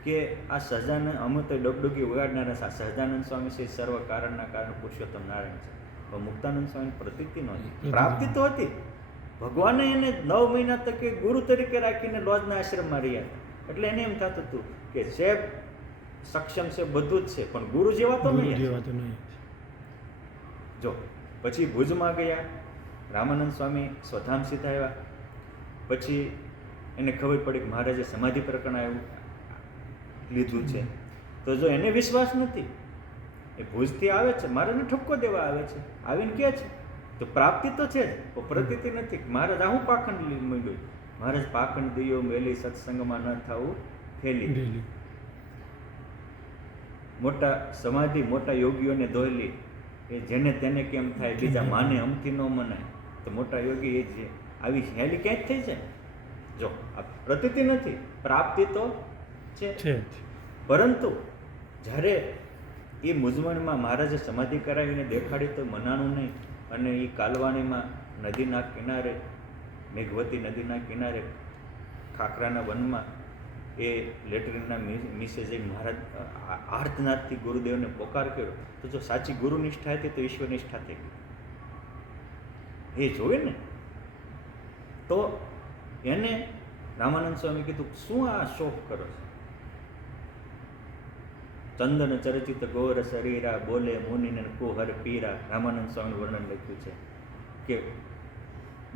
કે આ સહજાનંદ અમે તો ડગડુગી ઉગાડનારા સહજાનંદ સ્વામી છે સર્વ કારણના કારણ પુરુષોત્તમ નારાયણ છે. પણ મુક્તાનંદ સ્વામી પ્રતીતિ નહોતી, પ્રાપ્તિ તો હતી. ભગવાને એને 9 મહિના તકે ગુરુ તરીકે રાખીને લોજના આશ્રમમાં રહ્યા હતા. એટલે એને એમ થતું હતું કે છે સક્ષમ છે, બધું જ છે, પણ ગુરુ જેવા તો નહીં. જો પછી ભુજમાં ગયા, રામાનંદ સ્વામી સ્વધામ સીધા આવ્યા. પછી એને ખબર પડી કે મહારાજે સમાધિ પ્રકરણ લીધું છે. તો જો એને વિશ્વાસ નથી, એ ભુજથી આવે છે, મહારાજને ઠપકો દેવા આવે છે, આવીને કહે છે તો પ્રાપ્તિ તો છે જ, તો પ્રતીતિ નથી. મહારાજ આ હું પાખંડ માંડ્યું? મહારાજ પાખંડ દિયો મેલી સત્સંગમાં ન થવું ફેલી. મોટા સમાધિ મોટા યોગીઓને દોયલી, એ જેને તેને કેમ થાય, બીજા માને અમથી ન મનાય. તો મોટા યોગી એ જે આવી હેલી ક્યાંય થઈ છે? જો આ પ્રતીતિ નથી, પ્રાપ્તિ તો છે. પરંતુ જ્યારે એ મૂંઝવણમાં મહારાજે સમાધિ કરાવીને દેખાડી તો મનાણું નહીં. અને એ કાલવાણીમાં નદીના કિનારે, મેઘવતી નદીના કિનારે ખાખરાના વનમાં એ લેટરીનના મીસે જઈ મહારાજ આર્તનાથથી ગુરુદેવને પોકાર કર્યો. તો જો સાચી ગુરુ નિષ્ઠા હતી તો ઈશ્વર નિષ્ઠા થઈ ગઈ. એ જોવે ને તો એને રામાનંદ સ્વામી કીધું, શું આ શોક કરો છો? ચંદન ચરચિત ગોર શરીરા, બોલે મુનિને કુહર પીરા. રામાનંદ સ્વામી વર્ણન લખ્યું છે કે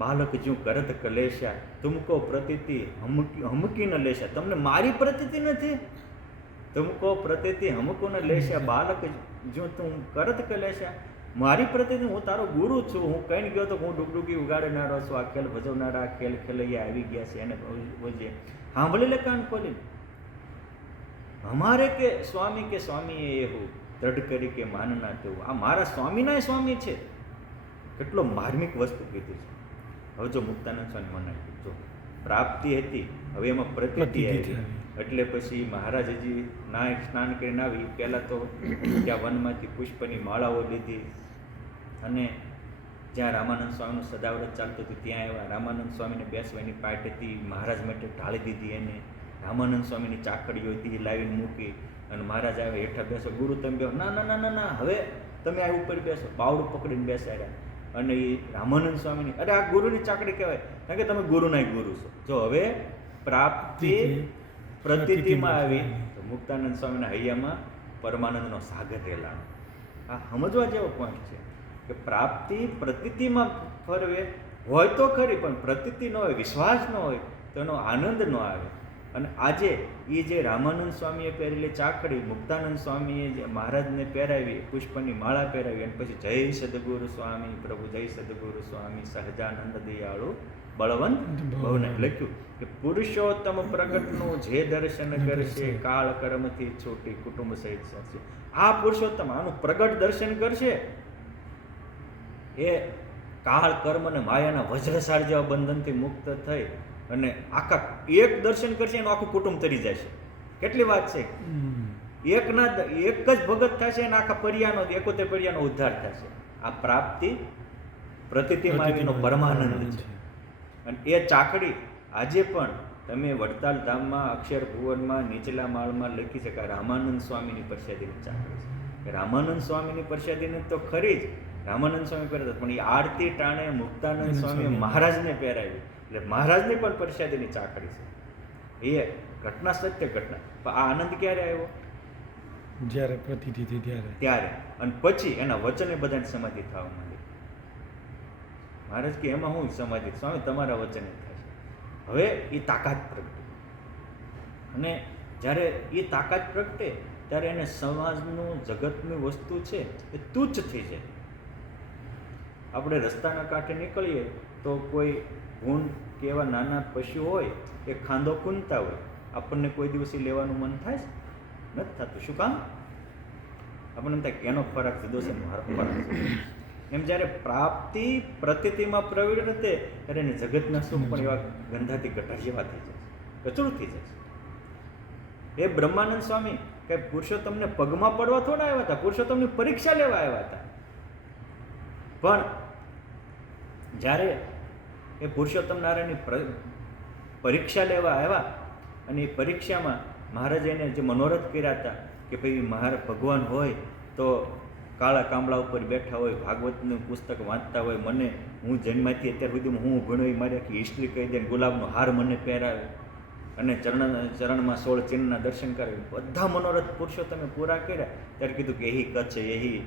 બાલક જ્યું કરત કલેશા, તુમકો પ્રતીતિ હમકી ન લેશા. તમને મારી પ્રતીતિ નથી, તુમકો પ્રતીતિ હમકો ન લેશા. બાલક જ્યું તું કરત કલેશા, મારી પ્રતીતિ, હું તારો ગુરુ છું. હું કહીને ગયો તો હું ડુગડુગી ઉગાડનારો છું. આ ખેલ ભજવનારા ખેલ ખેલૈયા આવી ગયા છે. એને બોલીએ સાંભળી લે કાન ખોલી. અમારે કે સ્વામી એ હું દ્રઢ કરી કે માનના તેવું. આ મારા સ્વામીના સ્વામી છે. કેટલો માર્મિક વસ્તુ કીધી છે. હવે જો મુક્તાનંદ સ્વામી મનાવી, જો પ્રાપ્તિ હતી, હવે એમાં પ્રતીતિ આવી. એટલે પછી મહારાજ હજી સ્નાન કરીને આવી પહેલાં તો ત્યાં વનમાંથી પુષ્પની માળાઓ લીધી અને જ્યાં રામાનંદ સ્વામીનું સદાવ્રત ચાલતું હતું ત્યાં આવ્યા. રામાનંદ સ્વામીને બેસવાની પાટ હતી, મહારાજ માટે ઢાળી દીધી એને. રામાનંદ સ્વામીની ચાકડીઓ હતી લાવીને મૂકી અને મહારાજ આવે, હેઠા બેસો. ગુરુ તમે બેસો. ના ના ના ના ના, હવે તમે આ ઉપર બેસો. બાવડું પકડીને બેસાડ્યા. અને એ રામાનંદ સ્વામીની, અરે આ ગુરુની ચાકડી કહેવાય, કારણ કે તમે ગુરુના ગુરુ છો. જો હવે પ્રાપ્તિ પ્રતીતિમાં આવી તો મુક્તાનંદ સ્વામીના હૈયામાં પરમાનંદનો સાગર રેલાનો. આ સમજવા જેવો પોઈન્ટ છે કે પ્રાપ્તિ પ્રતીતિમાં ફરવે હોય તો ખરી, પણ પ્રતીતિ ન હોય, વિશ્વાસ ન હોય તો એનો આનંદ ન આવે. અને આજે એ જે રામાનંદ સ્વામીએ પહેરેલી ચાકડી મુક્તાનંદ સ્વામીએ જે મહારાજને પહેરાવી, પુષ્પની માળા પહેરાવી, અને પછી જય સદગુરુ સ્વામી પ્રભુ, જય સદગુરુ સ્વામી સહજાનંદ દયાળુ બળવંત ભવને લખ્યું કે પુરુષોત્તમ પ્રગટનું જે દર્શન કરશે, કાળ કર્મથી છૂટી કુટુંબ સહિત થશે. આ પુરુષોત્તમ આનું પ્રગટ દર્શન કરશે એ કાળ કર્મ અને માયાના વજ્રસાળ જેવા બંધનથી મુક્ત થઈ અને આખા એક દર્શન કરશે એનું આખું કુટુંબ તરી જશે. કેટલી વાત છે! એક જ ભગત થશે અને આખા પરિયાનો 71 પરિયાનો ઉદ્ધાર થશે. આ પ્રાપ્તિ પ્રતીતિમાં આવીનો પરમાનંદ છે. અને એ ચાકડી આજે પણ તમે વડતાલ ધામમાં અક્ષર ભુવનમાં નીચલા માળમાં લખી શકાય રામાનંદ સ્વામીની પ્રસાદીની ચાકડી છે. રામાનંદ સ્વામીની પ્રસાદીને તો ખરી જ રામાનંદ સ્વામી પહેરતા, પણ એ આરતી ટાણે મુક્તાનંદ સ્વામીએ મહારાજને પહેરાવી, એટલે મહારાજની પણ પ્રસાદીની ચાકડી છે. એ ઘટના સત્ય ઘટના. પણ આ આનંદ ક્યારે આવ્યો? જ્યારે પ્રતીતિ થઈ ત્યારે. અને પછી એના વચને બધાને સમાધિ થવા માંડી. મહારાજ કે એમાં હું સમાધિ? સ્વામી તમારા વચને થશે. હવે એ તાકાત પ્રગટે. અને જ્યારે એ તાકાત પ્રગટે ત્યારે એને સમાજનું જગતની વસ્તુ છે એ તુચ્છ થઈ જાય. આપણે રસ્તાના કાંઠે નીકળીએ તો કોઈ ભૂંડ કે એવા નાના પશુ હોય એ ખાંદો કૂંદતા હોય, આપણને કોઈ દિવસ લેવાનું મન થાય છે? નથી થતું. શું કામ? આપણને એમ થાય કે એનો ખોરાક જુદો છે, મારો ખોરાક છે. એમ જ્યારે પ્રાપ્તિ પ્રતીતિમાં પ્રવૃત્તે ત્યારે એને જગતના સુખ પણ એવા ગંધાથી ગટર જેવા થઈ જશે, કચરું થઈ જશે. એ બ્રહ્માનંદ સ્વામી કે પુરુષોત્તમને પગમાં પડવા થોડા આવ્યા હતા, પુરુષોત્તમની પરીક્ષા લેવા આવ્યા હતા. પણ જ્યારે એ પુરુષોત્તમ નારાયણની પરીક્ષા લેવા આવ્યા અને એ પરીક્ષામાં મહારાજે એને જે મનોરથ કર્યા હતા કે ભાઈ મારા ભગવાન હોય તો કાળા કામળા ઉપર બેઠા હોય, ભાગવતનું પુસ્તક વાંચતા હોય, મને હું જન્માથી અત્યાર સુધીમાં હું ભણોઈ મારી આખી હિસ્ટ્રી કહી દે, ગુલાબનો હાર મને પહેરાવે અને ચરણમાં 16 ચિહ્નના દર્શન કરાવે. બધા મનોરથ પુરુષોત્તમે પૂરા કર્યા. ત્યારે કીધું કે એહી કચ્છ એહી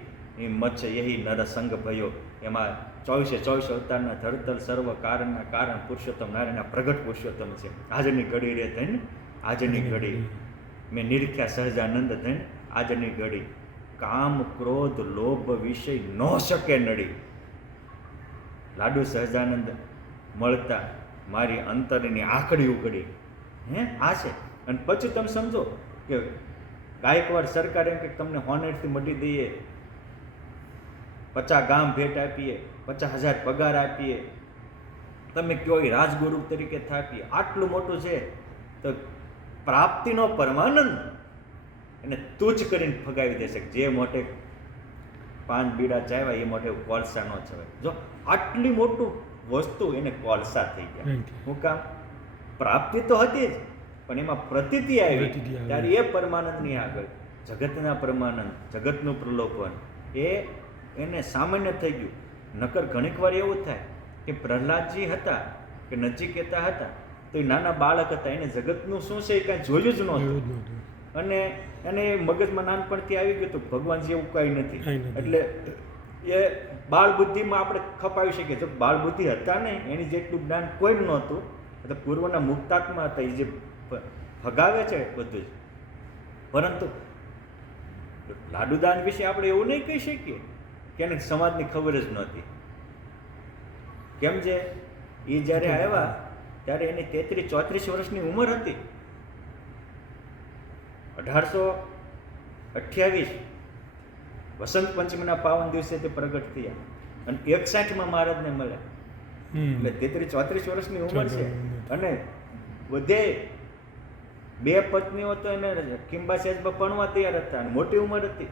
મચ્છ એહી નર સંગ ભયો. એમાં 24 અવતારના ધરતલ સર્વ કારણના કારણ પુરુષોત્તમ નારાયણના પ્રગટ પુરુષોત્તમ છે. આજની ઘડી રે ધન આજની ઘડી મેં નિરીખ્યા સહજાનંદ ધન આજની ઘડી કામ ક્રોધ લોભ વિષય ન શકે નડી. લાડુ સહજાનંદ મળતા મારી અંતરની આંખડી ઉગડી. આ છે. અને પછી તમે સમજો કે ગાયકવાડ સરકાર એમ કે તમને હોનેરથી મળી દઈએ, 50 ગામ ભેટ આપીએ, 50,000 પગાર આપીએ, તમે કયો એ રાજગુરુ તરીકે થાપીએ. આટલું મોટું છે તો પ્રાપ્તિનો પરમાનંદ એને તુચ્છ કરીને ફગાવી દેશે. જે મોટે 5 બીડા ચાવ્યા એ મોટે કોલસા ન છવાય. જો આટલી મોટું વસ્તુ એને કોલસા થઈ ગયા. શું કામ? પ્રાપ્તિ તો હતી જ, પણ એમાં પ્રતીતિ આવી ત્યારે એ પરમાનંદની આગળ જગતના પરમાનંદ, જગતનું પ્રલોભન એને સામાન્ય થઈ ગયું. નકર ઘણીક વાર એવું થાય કે પ્રહલાદજી હતા કે નચિકેતા હતા તો એ નાના બાળક હતા, એને જગતનું શું છે એ કાંઈ જોયું જ નહોતું. એવું જ નહોતું. અને એને મગજમાં નાનપણથી આવી ગયું હતું ભગવાન જેવું કાંઈ નથી. કાંઈ નથી. એટલે એ બાળ બુદ્ધિમાં આપણે ખપાવી શકીએ. જો બાળ બુદ્ધિ હતા ને એની જેટલું જ્ઞાન કોઈ નહોતું, એટલે પૂર્વના મુક્તાત્મા હતા એ જે ભગાવે છે બધું જ. પરંતુ લાડુદાન વિશે આપણે એવું નહીં કહી શકીએ કે એને સમાજની ખબર જ નહોતી. કેમ છે એ જ્યારે આવ્યા ત્યારે એની 33-34 વર્ષની ઉંમર હતી. 1828 વસંત પંચમીના પાવન દિવસે તે પ્રગટ થયા અને 61માં મહારાજને મળ્યા. એટલે 33-34 વર્ષની ઉંમર છે. અને બધે 2 પત્નીઓ તો એને કિંબા સેજબા ભણવા તૈયાર હતા અને મોટી ઉંમર હતી.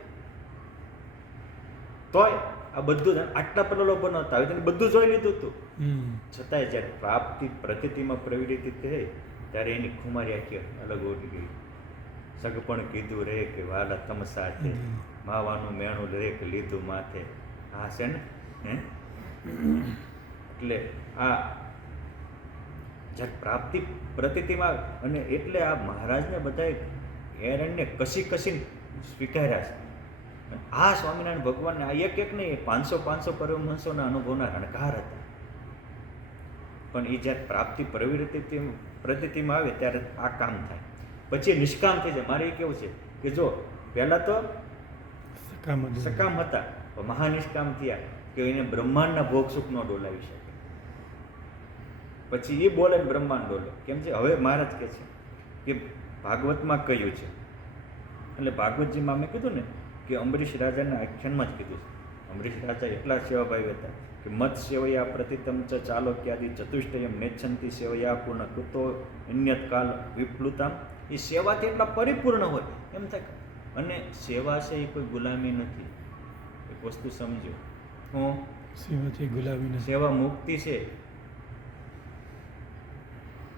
તોય આ બધું જ આટલા પ્રલોભનો હતા, હવે તેને બધું જોઈ લીધું હતું. છતાંય જ્યારે પ્રાપ્તિ પ્રતિતિમાં પ્રવૃત્તિ થઈ ત્યારે એની ખુમારી આખી અલગ ઓળી ગઈ. સગપણ કીધું રે કે વાલા તમ સાથે, માવાનું મેણું રે કે લીધું માથે. આ છે ને એટલે આ જ્યારે પ્રાપ્તિ પ્રતિતિમાં, અને એટલે આ મહારાજને બધાએ એરણને કસીને સ્વીકાર્યા છે. આ સ્વામિનારાયણ ભગવાનને આ એક નહીં 500 પરમહંસોના અનુભવના રણકાર હતા. પણ એ જ્યારે પ્રાપ્તિ પ્રતિતિમાં આવે ત્યારે આ કામ થાય, પછી નિષ્કામ થઈ જાય. મારે એ કેવું છે કે જો પહેલાં તો સકામ હતા, મહાનિષ્કામ થયા કે એને બ્રહ્માંડના ભોગ સુખ ન ડોલાવી શકે. પછી એ બોલે ને બ્રહ્માંડ ડોલે. કેમ છે હવે મહારાજ કહે છે કે ભાગવતમાં કહ્યું છે, એટલે ભાગવતજીમાં મેં કીધું ને કે અંબરીશ રાજાના આખ્યાનમાં જ કીધું છે. અંબરીશ રાજા એટલા સેવાભાવી હતા કે મત સેવયા પ્રતિતમ ચ ચાલોક્યાદિ ચતુષ્ટયમ નેચ્છંતી સેવયા પૂર્ણ કૃતો અન્યત કાલ વિપ્લુતામ. એ સેવાથી એટલા પરિપૂર્ણ હોય એમ થાય. અને સેવા છે એ કોઈ ગુલામી નથી. એક વસ્તુ સમજો, હું સેવા છે ગુલામી નથી. સેવા મુક્તિ છે.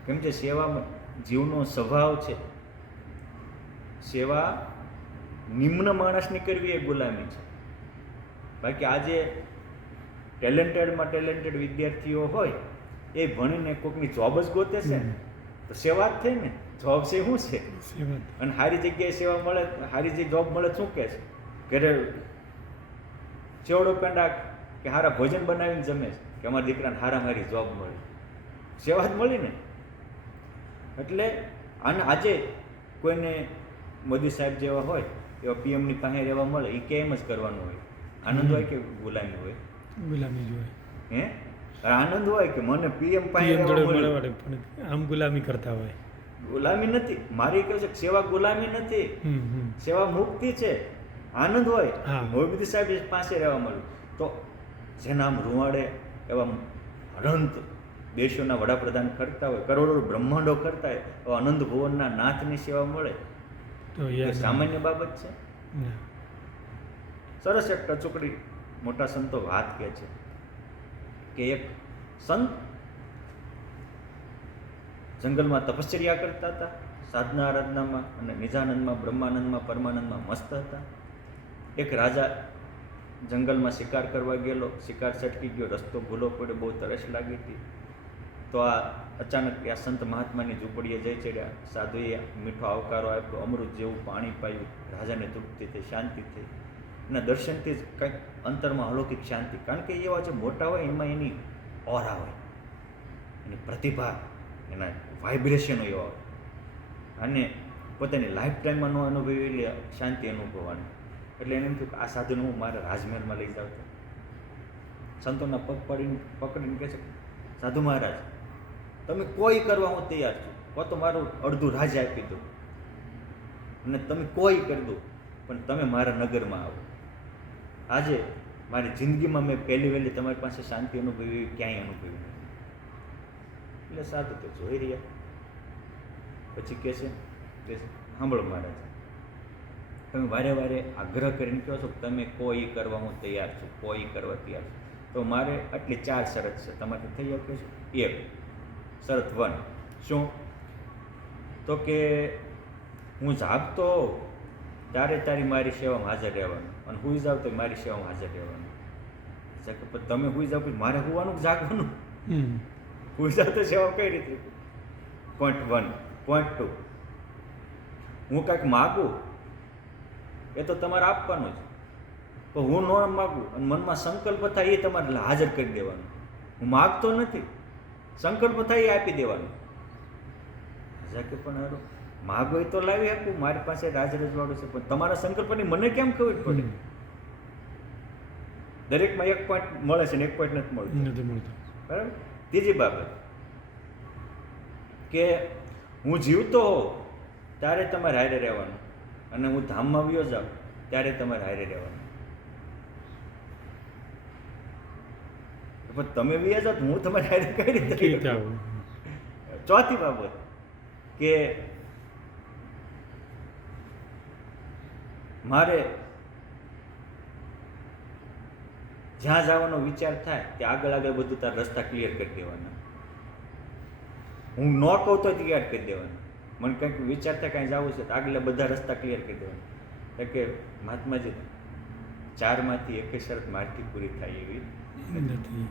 કેમ છે સેવા જીવનો સ્વભાવ છે. સેવા નિમ્ન માણસની કરવી એ ગુલામી છે. બાકી આજે ટેલેન્ટેડ વિદ્યાર્થીઓ હોય એ ભણીને કોઈકની જોબ જ ગોતે છે ને તો સેવા જ થઈ ને. જોબ છે શું છે? અને સારી જગ્યાએ સેવા મળે, સારી જે જોબ મળે શું કહે છે? ઘરે ચેવડો પેંડા કે સારા ભોજન બનાવીને જમે છે કે અમારા દીકરાને સારી જોબ મળી. સેવા જ મળી ને. એટલે અને આજે કોઈને મોદી સાહેબ જેવા હોય એવા પીએમની પાસે રહેવા મળે, એ કેમ જ કરવાનું હોય? આનંદ હોય કે ગુલામી હોય? ગુલામી જ હોય. હે આનંદ હોય કે મને પીએમ પાસે રહેવા મળે, પણ આમ ગુલામી કરતા હોય. ગુલામી નથી. મારી કહે છે સેવા ગુલામી નથી, સેવા મુક્તિ છે. આનંદ હોય મોદી સાહેબ પાસે રહેવા મળે તો જેના આમ રૂવાડે એવા અનંત દેશોના વડાપ્રધાન કરતા હોય, કરોડો બ્રહ્માંડો કરતા હોય, એવા આનંદ ભુવનના નાથની સેવા મળે તો સામાન્ય બાબત છે? સરસ એક ટચુકડી મોટા સંતો વાત કહે છે કે એક સંત જંગલમાં તપશ્ચર્યા કરતા હતા, સાધના આરાધનામાં અને નિજાનંદમાં, બ્રહ્માનંદમાં, પરમાનંદમાં મસ્ત હતા. એક રાજા જંગલમાં શિકાર કરવા ગયેલો, શિકાર છટકી ગયો, રસ્તો ભૂલો પડ્યો, બહુ તરસ લાગી હતી. તો આ અચાનક આ સંત મહાત્માની ઝૂંપડીએ જઈ ચડ્યા. સાધુએ મીઠો આવકારો આપ્યો, અમૃત જેવું પાણી પાયું. રાજાને તૃપ્તિ થઈ, શાંતિ થઈ. એના દર્શનથી જ કંઈક અંતરમાં અલૌકિક શાંતિ. કારણ કે એવા જે મોટા હોય એમાં એની ઓરા હોય, એની પ્રતિભા, એના વાઇબ્રેશનો એવા હોય. અને પોતાની લાઈફ ટાઈમમાં ન અનુભવેલી શાંતિ અનુભવવાની. એટલે એને એમ થયું કે આ સાધુને હું મારા રાજમહેલમાં લઈ જાઉં. સંતોના પગ પકડીને કહે છે, સાધુ મહારાજ તમે કોઈ કરવા હું તૈયાર છું, તો મારું અડધું રાજ આપી દો અને તમે કોઈ કરી દો, પણ તમે મારા નગરમાં આવો. આજે મારી જિંદગીમાં મેં પહેલી વહેલી તમારી પાસે શાંતિ અનુભવી ક્યાંય અનુભવી નથી. એટલે સાધુ તો જોઈ રહ્યા. પછી કહે છે કે સાંભળો મહારાજ, તમે વારે વારે આગ્રહ કરીને કહો છો તમે કોઈ કરવા હું તૈયાર છું, કોઈ કરવા તૈયાર છું. તો મારે આટલી 4 શરત છે, તમારે થઈ શકે છે. એક શરત 1 શું? તો કે હું જાગતો હોઉં ત્યારે તારી મારી સેવામાં હાજર રહેવાનું, અને હુઈ જાવ તો મારી સેવામાં હાજર રહેવાનું. તમે હુઈ જાવ પછી મારે હોવાનું જાગવાનું? હુઈ જાવ તો સેવા કઈ રીતે? 0.1 0.2 હું કાંઈક માગું એ તો તમારે આપવાનું જ, પણ હું ન માગું અને મનમાં સંકલ્પ થાય એ તમારે હાજર કરી દેવાનું. હું માગતો નથી, સંકલ્પ થાય એ આપી દેવાનું. કે પણ હારું માગો એ તો લાવી આપું, મારી પાસે રાજરાજવાળું છે, પણ તમારા સંકલ્પની મને કેમ ખબર પડે? દરેકમાં 1 પોઈન્ટ મળે છે ને 1 પોઈન્ટ નથી મળતું. બરાબર. ત્રીજી બાબત કે હું જીવતો હોઉં ત્યારે તમારે હારે રહેવાનું, અને હું ધામમાં વયો જાઉં ત્યારે તમારે હારે રહેવાનું. પણ તમે વયા જાઓ તો હું તમારે હારે કઈ રીતે આવું? ચોથી બાબત કે મારે જ્યાં જવાનો વિચાર થાય તે આગળ આગળ બધું તારા રસ્તા ક્લિયર કરી દેવાના. હું ન કહું તો ક્લિયર કરી દેવાના. મને કંઈક વિચાર થાય કાંઈ જવું છે તો આગળ બધા રસ્તા ક્લિયર કરી દેવાના. એટલે કે મહાત્માજી 4માંથી 1 શરત મારથી પૂરી થાય એવી નથી.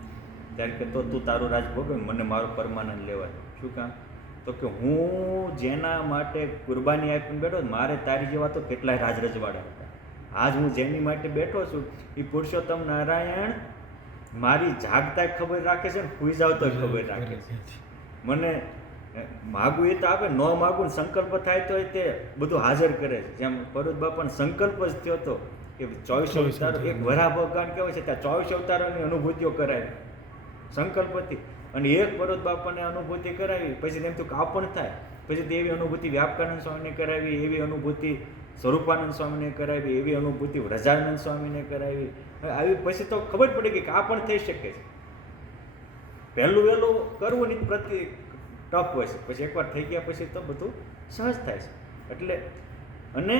ત્યારે કે તો તું તારું રાજ ભોગવ, મને મારું પરમાનંદ લેવા દે. શું કામ? તો કે હું જેના માટે કુરબાની આપીને બેઠો, મારે તારી જેવા તો કેટલાય રાજ રજવાડા હતા. આજ હું જેની માટે બેઠો છું એ પુરુષોત્તમ નારાયણ મારી જાગતા ખબર રાખે છે ને સુઈ જાવ તો ખબર રાખે છે. મને માગું એ તો આપે, ન માગું સંકલ્પ થાય તો તે બધું હાજર કરે છે. જેમ પરુત બાપાનો સંકલ્પ જ થયો હતો કે 24 અવતારો, એક વરા ભગવાન કહેવાય છે ત્યાં 24 અવતારોની અનુભૂતિઓ કરાવી સંકલ્પથી, અને એક પરોત બાપાને અનુભૂતિ કરાવી. પછી તેમ થયું કે આ પણ થાય. પછી એવી અનુભૂતિ વ્યાપકાનંદ સ્વામીને કરાવી, એવી અનુભૂતિ સ્વરૂપાનંદ સ્વામીને કરાવી, એવી અનુભૂતિ વ્રજાનંદ સ્વામીને કરાવી. આવી પછી તો ખબર પડી કે આ પણ થઈ શકે છે. પહેલું વહેલું કરવું નહીં પ્રતિ ટફ હોય છે, પછી એકવાર થઈ ગયા પછી તો બધું સહજ થાય છે. એટલે અને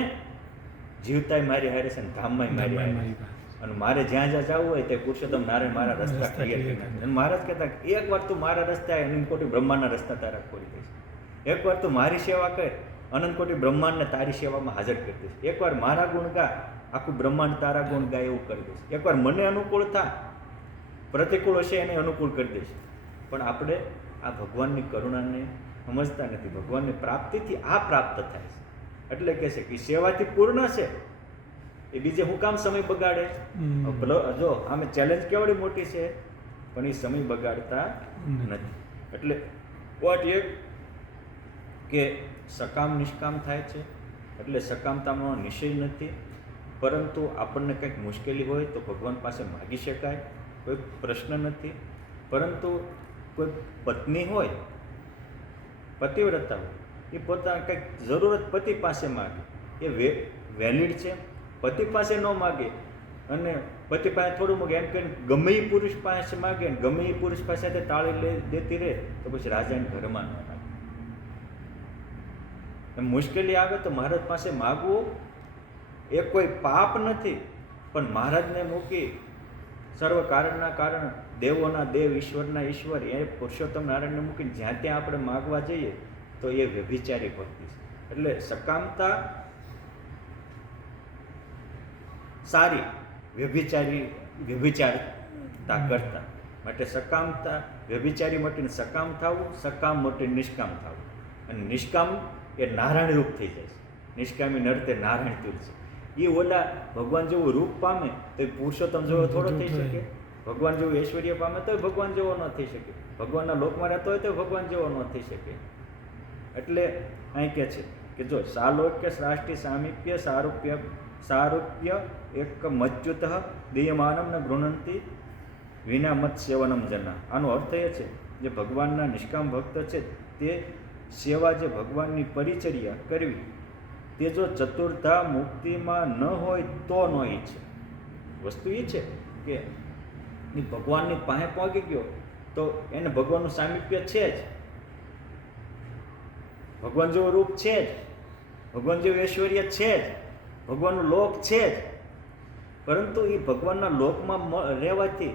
જીવતાય મારી હારે છે ને ધામમાંય મારી હારે, અને મારે જ્યાં જ્યાં જવું હોય તે પુરુષોત્તમ નારાયણ મારા રસ્તા ક્લિયર કરી નાખે. અને મહારાજ કહેતા એક વાર તું મારા રસ્તા અનંત કોટી બ્રહ્માંડના રસ્તા તારા ખોલી દઈશ. એકવાર તું મારી સેવા કર, અનંત કોટી બ્રહ્માંડને તારી સેવામાં હાજર કરી દઈશ. એકવાર મારા ગુણ ગા, આખું બ્રહ્માંડ તારા ગુણ ગાય એવું કરી દઈશ. એકવાર મને અનુકૂળ થા, પ્રતિકૂળ હશે એને અનુકૂળ કરી દઈશ. પણ આપણે આ ભગવાનની કરુણાને સમજતા નથી. ભગવાનની પ્રાપ્તિથી આ પ્રાપ્ત થાય છે. એટલે કહે છે કે સેવાથી પૂર્ણ છે, એ બીજે હું કામ સમય બગાડે? જો આમે ચેલેન્જ કેવડી મોટી છે, પણ એ સમય બગાડતા નથી. એટલે વોટ એક કે સકામ નિષ્કામ થાય છે. એટલે સકામતામાં નિશ્ચય નથી, પરંતુ આપણને કંઈક મુશ્કેલી હોય તો ભગવાન પાસે માગી શકાય, કોઈ પ્રશ્ન નથી. પરંતુ કોઈ પત્ની હોય, પતિવ્રતા હોય, એ પોતાના કંઈક જરૂરત પતિ પાસે માગે, એ વેલિડ છે. પતિ પાસે ન માગે અને પતિ પાસે થોડું માગે એમ કહીને ગમે એ પુરુષ પાસે માગે ને ગમે એ પુરુષ પાસે તાળી દેતી રહે તો પછી રાજાને ઘરમાં ન માગે. મુશ્કેલી આવે તો મહારાજ પાસે માગવું એ કોઈ પાપ નથી, પણ મહારાજને મૂકી સર્વ કારણના કારણ, દેવોના દેવ, ઈશ્વરના ઈશ્વર એ પુરુષોત્તમ નારાયણને મૂકીને જ્યાં ત્યાં આપણે માગવા જઈએ તો એ વ્યભિચારી ભક્તિ છે. એટલે સકામતા સારી, વ્યભિચારતા કરતા માટે સકામતા, વ્યભિચારી મટીને સકામ થવું, સકામ મટીને નિષ્કામ થવું. અને નિષ્કામ એ નારાયણ રૂપ થઈ જાય છે. નિષ્કામી નરતે નારાયણ તુલ છે. એ ઓલા ભગવાન જેવું રૂપ પામે તો પુરુષોત્તમ જેવો થોડો થઈ શકે? ભગવાન જેવું ઐશ્વર્ય પામે તો ભગવાન જેવો ન થઈ શકે. ભગવાનના લોકમાં રહેતો હોય તો ભગવાન જેવો ન થઈ શકે. એટલે અહીં કહે છે કે જો સાલોક્ય શ્રાષ્ટિ સામીપ્ય સારૂપ્ય એક મચ્યુત દીયમાનમ ન ગૃહંતી વિના મત સેવનમ જના. આનો અર્થ એ છે જે ભગવાનના નિષ્કામ ભક્ત છે તે સેવા, જે ભગવાનની પરિચર્યા કરવી, તે જો ચતુર્ધા મુક્તિમાં ન હોય તો ન ઈચ્છે. વસ્તુ એ છે કે ભગવાનની પાસે પહોંચી ગયો તો એને ભગવાનનું સામીપ્ય છે જ, ભગવાન જેવું રૂપ છે જ, ભગવાન જેવું ઐશ્વર્ય છે જ, ભગવાનનું લોક છે જ. પરંતુ એ ભગવાનના લોકમાં રહેવાથી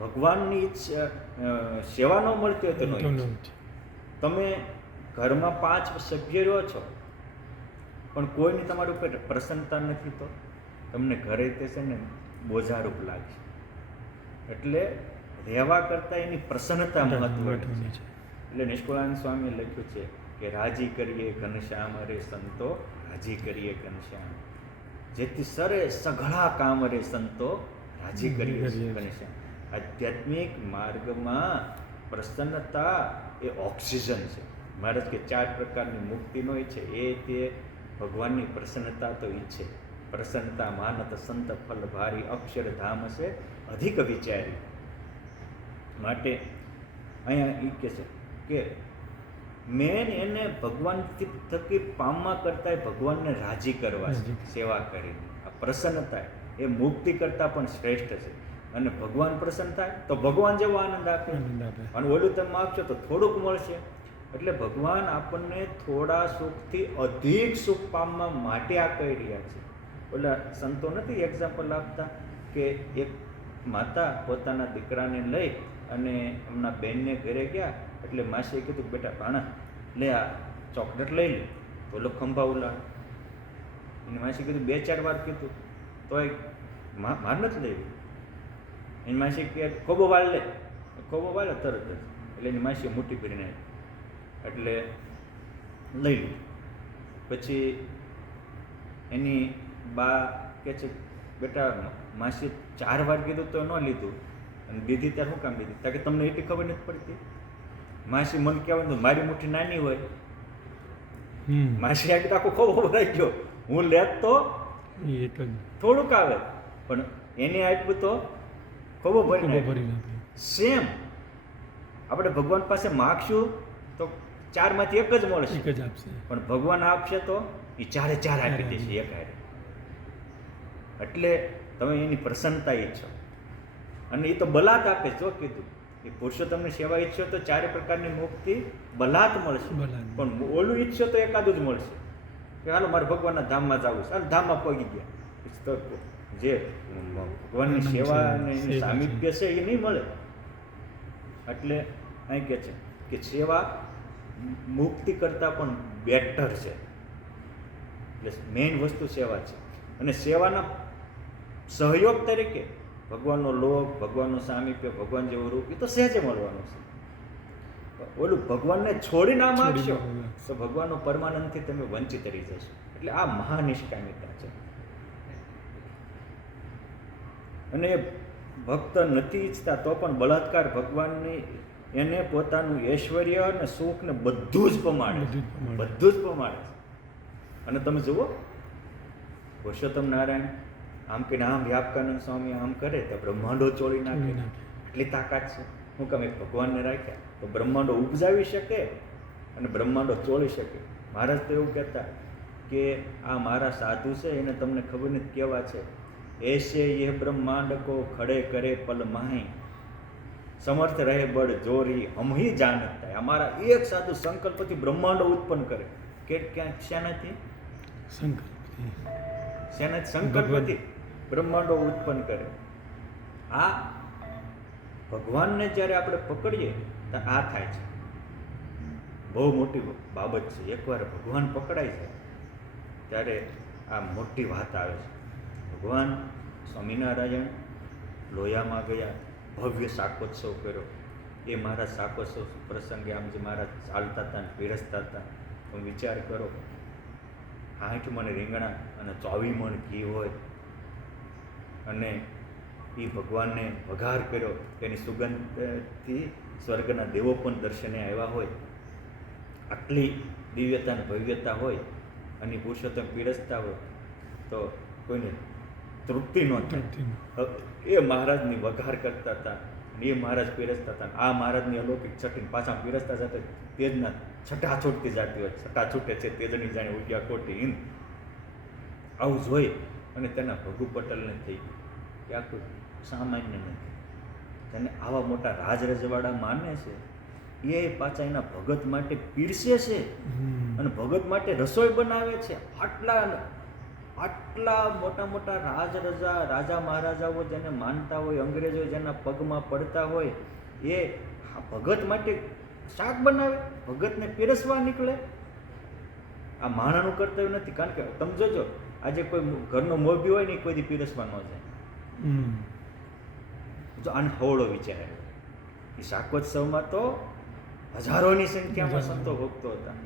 ભગવાનની સેવા ન મળતી હોય તો ન ઈચ્છે. તમે ઘરમાં 5 સભ્ય રહો છો પણ કોઈની તમારી ઉપર પ્રસન્નતા નથી તો તમને ઘરે તે છે ને બોજારૂપ લાગશે. એટલે રહેવા કરતાં એની પ્રસન્નતા મહત્વની છે. મહત્વની છે. એટલે નિષ્કુળાનંદ સ્વામીએ લખ્યું છે કે રાજી કરીએ ઘનશ્યામ રે સંતો, રાજી કરીએ ઘનશ્યામ, જેથી સરે સઘળા કામ રે સંતો, રાજી કરીએ ઘનશ્યામ. આધ્યાત્મિક માર્ગમાં પ્રસન્નતા એ ઓક્સિજન છે. મહારાજ કે 4 પ્રકારની મુક્તિનો છે એ તે ભગવાનની પ્રસન્નતા તો ઈચ્છે. પ્રસન્નતા માનત સંત ફલ ભારી, અક્ષરધામ છે અધિક વિચારી. માટે અહીંયા એ કહે છે કે મેન એને ભગવાન થકી પામવા કરતા ભગવાનને રાજી કરવા છે, સેવા કરીને. આ પ્રસન્નતા એ મુક્તિ કરતાં પણ શ્રેષ્ઠ છે. અને ભગવાન પ્રસન્ન થાય તો ભગવાન જેવો આનંદ આપે, અને ઓલું તમે આપશો તો થોડુંક મળશે. એટલે ભગવાન આપણને થોડા સુખથી અધિક સુખ પામવા માટે આ કહી રહ્યા છે. ઓલા સંતો નથી એક્ઝામ્પલ આપતા કે એક માતા પોતાના દીકરાને લઈ અને એમના બેનને ઘરે ગયા, એટલે માસીએ કીધું બેટા ભાણા લે આ ચોકલેટ લઈ લે. ઓલો ખંભા ઉલાડ. એની માસી કીધું 2-4 વાર કીધું તોય માર નથી લેવી. એની માસી કે ખોબો વાળ લે, ખોબો વાળે તરત જ. એટલે એની માસીએ મોટી કરીને એટલે લઈ લીધું. પછી એની બા કહે છે બેટા માસીએ 4 વાર કીધું તો ન લીધું, અને દીધી ત્યારે શું કામ દીધી? કારણ કે તમને એટલી ખબર નથી પડતી. માસી મને કહેવાનું મારી મુઠ્ઠી નાની હોય, માસી આ આખો ખોબો ભરાઈ ગયો, હું લેત તો થોડુંક આવે, પણ એને આટલું તો ખોબો ભરી નાખે. સેમ આપણે ભગવાન પાસે માગશું તો 4 માંથી એક જ મળશે, એક જ આપશે. પણ ભગવાન આપશે તો એ 4 આપી દેશે એક હારે. એટલે તમે એની પ્રસન્નતા ઈચ્છો, અને એ તો બલાત આપે. જો કીધું એ પુરુષોત્તમની સેવા ઈચ્છો તો 4 પ્રકારની મુક્તિ બલાત મળશે, પણ ઓલું ઈચ્છો તો એકાદું જ મળશે કે હાલો મારે ભગવાનના ધામમાં જવું છે, હાલ ધામમાં પહોંચી ગયા. તો જે ભગવાનની સેવા અને એનું સામિપ્ય છે એ નહીં મળે. એટલે અહીં કહે છે કે સેવા મુક્તિ કરતાં પણ બેટર છે. એટલે મેઇન વસ્તુ સેવા છે. અને સેવાના સહયોગ તરીકે ભગવાનનો લોક, ભગવાનનું સામિપ્ય, ભગવાન જેવું રૂપ એ તો સહેજે મળવાનું છે. ઓલું ભગવાનને છોડી ના માગશો તો ભગવાનનો પરમાનંદથી તમે વંચિત રહી જશો. એટલે આ મહાનિષ્કામિતા છે. અને એ ભક્ત નથી ઈચ્છતા તો પણ બળાત્કાર ભગવાનની એને પોતાનું ઐશ્વર્ય અને સુખ ને બધું જ પમાડે, બધું જ પમાડે. અને તમે જુઓ પુરુષોત્તમ નારાયણ આમ કે આમ વ્યાપકાનંદ સ્વામી આમ કરે તો બ્રહ્માંડો ચોળી નાખે. એટલી તાકાત છે. હું કામ એક ભગવાનને રાખ્યા તો બ્રહ્માંડો ઉપજાવી શકે અને બ્રહ્માંડો ચોળી શકે. મહારાજ તો એવું કહેતા કે આ મારા સાધુ છે એને તમને ખબર નથી કેવા છે. ऐसे ये ब्रह्मांड को खड़े करे पल माही, समर्थ रहे बड़ जोरी हम ही जानता है. हमारा एक साधु संकल्पથી બ્રહ્માંડો ઉત્પન્ન કરે. કે ક્યાં શેનાથી? સંકલ્પથી બ્રહ્માંડો ઉત્પન્ન કરે. આ ભગવાનને જ્યારે આપણે પકડીએ તો આ થાય છે. બહુ મોટી બાબત છે. એકવાર ભગવાન પકડાય છે ત્યારે આ મોટી વાત આવે છે. ભગવાન સ્વામિનારાયણ લોયામાં ગયા, ભવ્ય શાકોત્સવ કર્યો. એ મારા શાકોત્સવ પ્રસંગે આમ જે મારા ચાલતા હતા ને પીરસતા હતા, તમે વિચાર કરો 8 મણ રીંગણા અને 24 મણ ઘી હોય, અને એ ભગવાનને વઘાર કર્યો. તેની સુગંધથી સ્વર્ગના દેવો પણ દર્શને આવ્યા હોય. આટલી દિવ્યતા અને ભવ્યતા હોય અને પુરુષોત્તમ પીરસતા હોય તો કોઈને તૃપ્તિ ન થાય. એ મહારાજની વઘાર કરતા હતા, એ મહારાજ પીરસતા હતા. આ મહારાજની અલૌકિક છઠ્ઠી પાછા પીરસતા જતા તેજના છઠ્ઠા છૂટતી જતી હોય. છઠ્ઠા છૂટે છે તેજની જાણે ઉગ્યા કોટી હિંદ. આવું જોઈ અને તેના ભગુ પટેલને થઈ ગયું કે આ કોઈ સામાન્ય નથી. તેને આવા મોટા રાજ રજવાડા માને છે, એ પાછા એના ભગત માટે પીરસે છે અને ભગત માટે રસોઈ બનાવે છે. આટલા મોટા મોટા રાજા મહારાજાઓ જેને માનતા હોય, અંગ્રેજો જેના પગમાં પડતા હોય, એ ભગત માટે શાક બનાવે, ભગતને પીરસવા નીકળે. આ માણાનું કર્તવ્ય નથી. કારણ કે તમે જોજો આજે કોઈ ઘરનો મોભી હોય ને કોઈ દી પીરસવા ન જાય. જો આને હવળો વિચાર એ શાકોત્સવમાં તો હજારોની સંખ્યામાં સંતો ભક્તો હતા,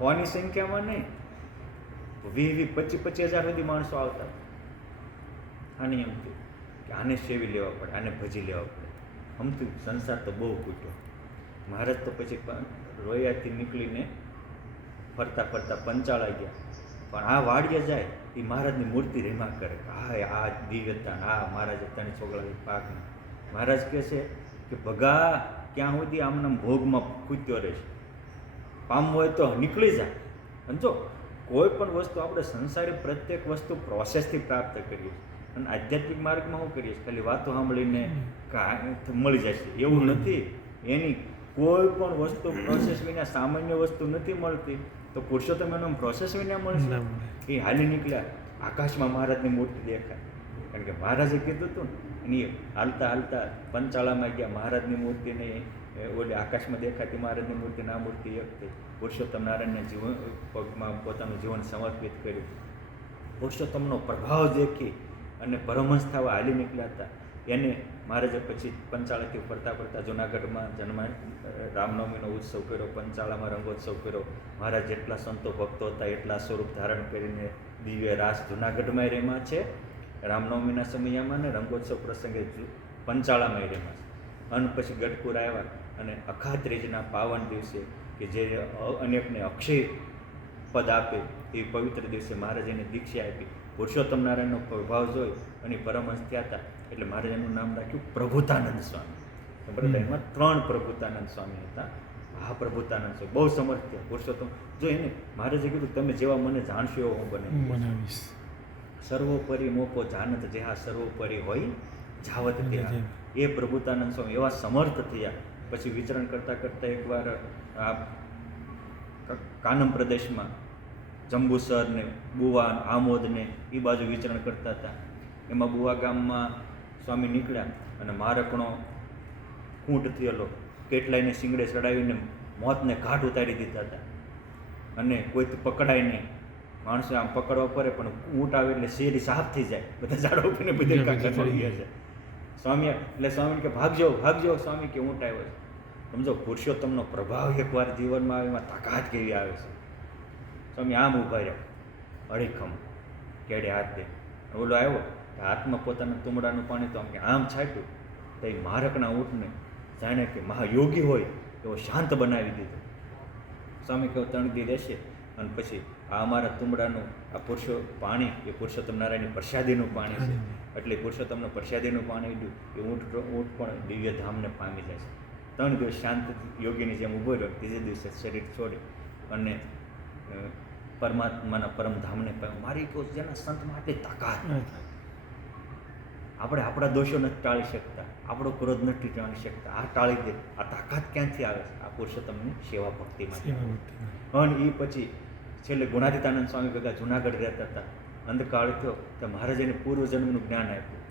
હોની સંખ્યામાં નહીં, 20-25 હજાર સુધી માણસો આવતા. આની એમ થયું કે આને સેવી લેવા પડે, આને ભજી લેવા પડે. આમથી સંસાર તો બહુ કૂટ્યો. મહારાજ તો પછી રોયાથી નીકળીને ફરતા ફરતા પંચાળા ગયા. પણ આ વાડીએ જાય એ મહારાજની મૂર્તિ રેમા કરે, આ દિવ્યતા, આ મહારાજે ત્રણ છોકરા પાકને. મહારાજ કહે છે કે ભગા ક્યાં સુધી આમને ભોગમાં કૂટ્યો રહેશે, પામવું હોય તો નીકળી જાય. અને જો કોઈ પણ વસ્તુ આપણે સંસારી પ્રત્યેક વસ્તુ પ્રોસેસથી પ્રાપ્ત કરીએ અને આધ્યાત્મિક માર્ગમાં શું કરીએ ખાલી વાતો સાંભળીને મળી જશે એવું નથી. એની કોઈ પણ વસ્તુ પ્રોસેસ વિના, સામાન્ય વસ્તુ નથી મળતી. તો પુરુષોત્તમ એનો પ્રોસેસ વિના મળશે. એ હાલી નીકળ્યા, આકાશમાં મહારાજની મૂર્તિ દેખાય. કારણ કે મહારાજે કીધું હતું ને, એ હાલતા હાલતા પંચાળામાં ગયા, મહારાજની મૂર્તિને ઓલી આકાશમાં દેખાતી મહારાજની મૂર્તિને આ મૂર્તિ એક થઈ. પુરુષોત્તમ નારાયણને જીવન પગમાં પોતાનું જીવન સમર્પિત કર્યું. પુરુષોત્તમનો પ્રભાવ દેખી અને પરમહંસ થવા હાલી નીકળ્યા હતા. એને મહારાજે પછી પંચાળાથી ફરતા ફરતા જૂનાગઢમાં રામનવમીનો ઉત્સવ કર્યો, પંચાળામાં રંગોત્સવ કર્યો. મહારાજ જેટલા સંતો ભક્તો હતા એટલા સ્વરૂપ ધારણ કરીને દિવ્ય રાસ જૂનાગઢમાં રેમાં છે રામનવમીના સમયમાં, ને રંગોત્સવ પ્રસંગે પંચાળામાં રેમાં છે. અને પછી ગઢપુર આવ્યા અને અખા ત્રીજના પાવન દિવસે કે જે અનેકને અક્ષય પદ આપે એ પવિત્ર દિવસે મહારાજને દીક્ષા આપી. પુરુષોત્તમ નારાયણનો પ્રભાવ જોઈ અને પરમહંસ થયા હતા. એટલે મહારાજનું નામ રાખ્યું પ્રભુતાનંદ સ્વામી. બરાબર, એમાં 3 પ્રભુતાનંદ સ્વામી હતા. આ પ્રભુતાનંદ સ્વામી બહુ સમર્થ થયા. પુરુષોત્તમ જો એને મહારાજે કીધું તમે જેવા મને જાણશો એવો હું બનાવીશ. સર્વોપરી મોપો જાનત જેહા સર્વોપરી હોય જાવત ત્યાં. એ પ્રભુતાનંદ સ્વામી એવા સમર્થ થયા. પછી વિચરણ કરતાં કરતાં એકવાર આ કાનમ પ્રદેશમાં જંબુસર ને બુવા આમોદ ને એ બાજુ વિચરણ કરતા હતા. એમાં બુવા ગામમાં સ્વામી નીકળ્યા અને મારકણો ઊંટ થયેલો કેટલાયને શિંગડે ચડાવીને મોતને ઘાટ ઉતારી દીધા હતા. અને કોઈ પકડાય નહીં, માણસો આમ પકડવા પડે પણ ઊંટ આવે એટલે શેરી સાફ થઈ જાય, બધા ઝાડો ઉપર બધે કાકા પડી ગયા છે. સ્વામી એટલે સ્વામી કે ભાગજો ભાગજો, સ્વામી કે ઊંટ આવ્યો છે. સમજો પુરુષોત્તમનો પ્રભાવ એકવાર જીવનમાં આવે એમાં તાકાત કેવી આવે છે. સ્વામી આમ ઊભા રહ્યા, અડીખમ કેડે હાથ દે. ઓલો આવ્યો હાથમાં પોતાના તુમડાનું પાણી તો આમ કે આમ છાંટ્યું તો એ મારકના ઊંટને જાણે કે મહાયોગી હોય એવો શાંત બનાવી દીધો. સ્વામી કહો 3 દી રહેશે અને પછી આ અમારા તુમડાનું આ પાણી એ પુરુષોત્તમ નારાયણની પ્રસાદીનું પાણી છે. એટલે પુરુષોત્તમનું પ્રસાદીનું પાણી દીધું એ ઊંટ પણ દિવ્ય ધામને પામી જાય છે. 3 દિવસ શાંત યોગીની જેમ ઊભો રહ્યો. ત્રીજે દિવસે શરીર છોડી અને પરમાત્માના પરમધામને પામ્યો. મારી કહું જેના સંતમાં આટલી તાકાત. આપણે આપણા દોષો નથી ટાળી શકતા, આપણો ક્રોધ નથી ટાળી શકતા. આ ટાળી દે. આ તાકાત ક્યાંથી આવે છે? આ પુરુષોત્તમની સેવા ભક્તિમાં. અને એ પછી છેલ્લે ગુણાતીતાનંદ સ્વામી ભેગા જૂનાગઢ રહેતા હતા. અંધકાળ થયો તો મહારાજને પૂર્વજન્મનું જ્ઞાન આપ્યું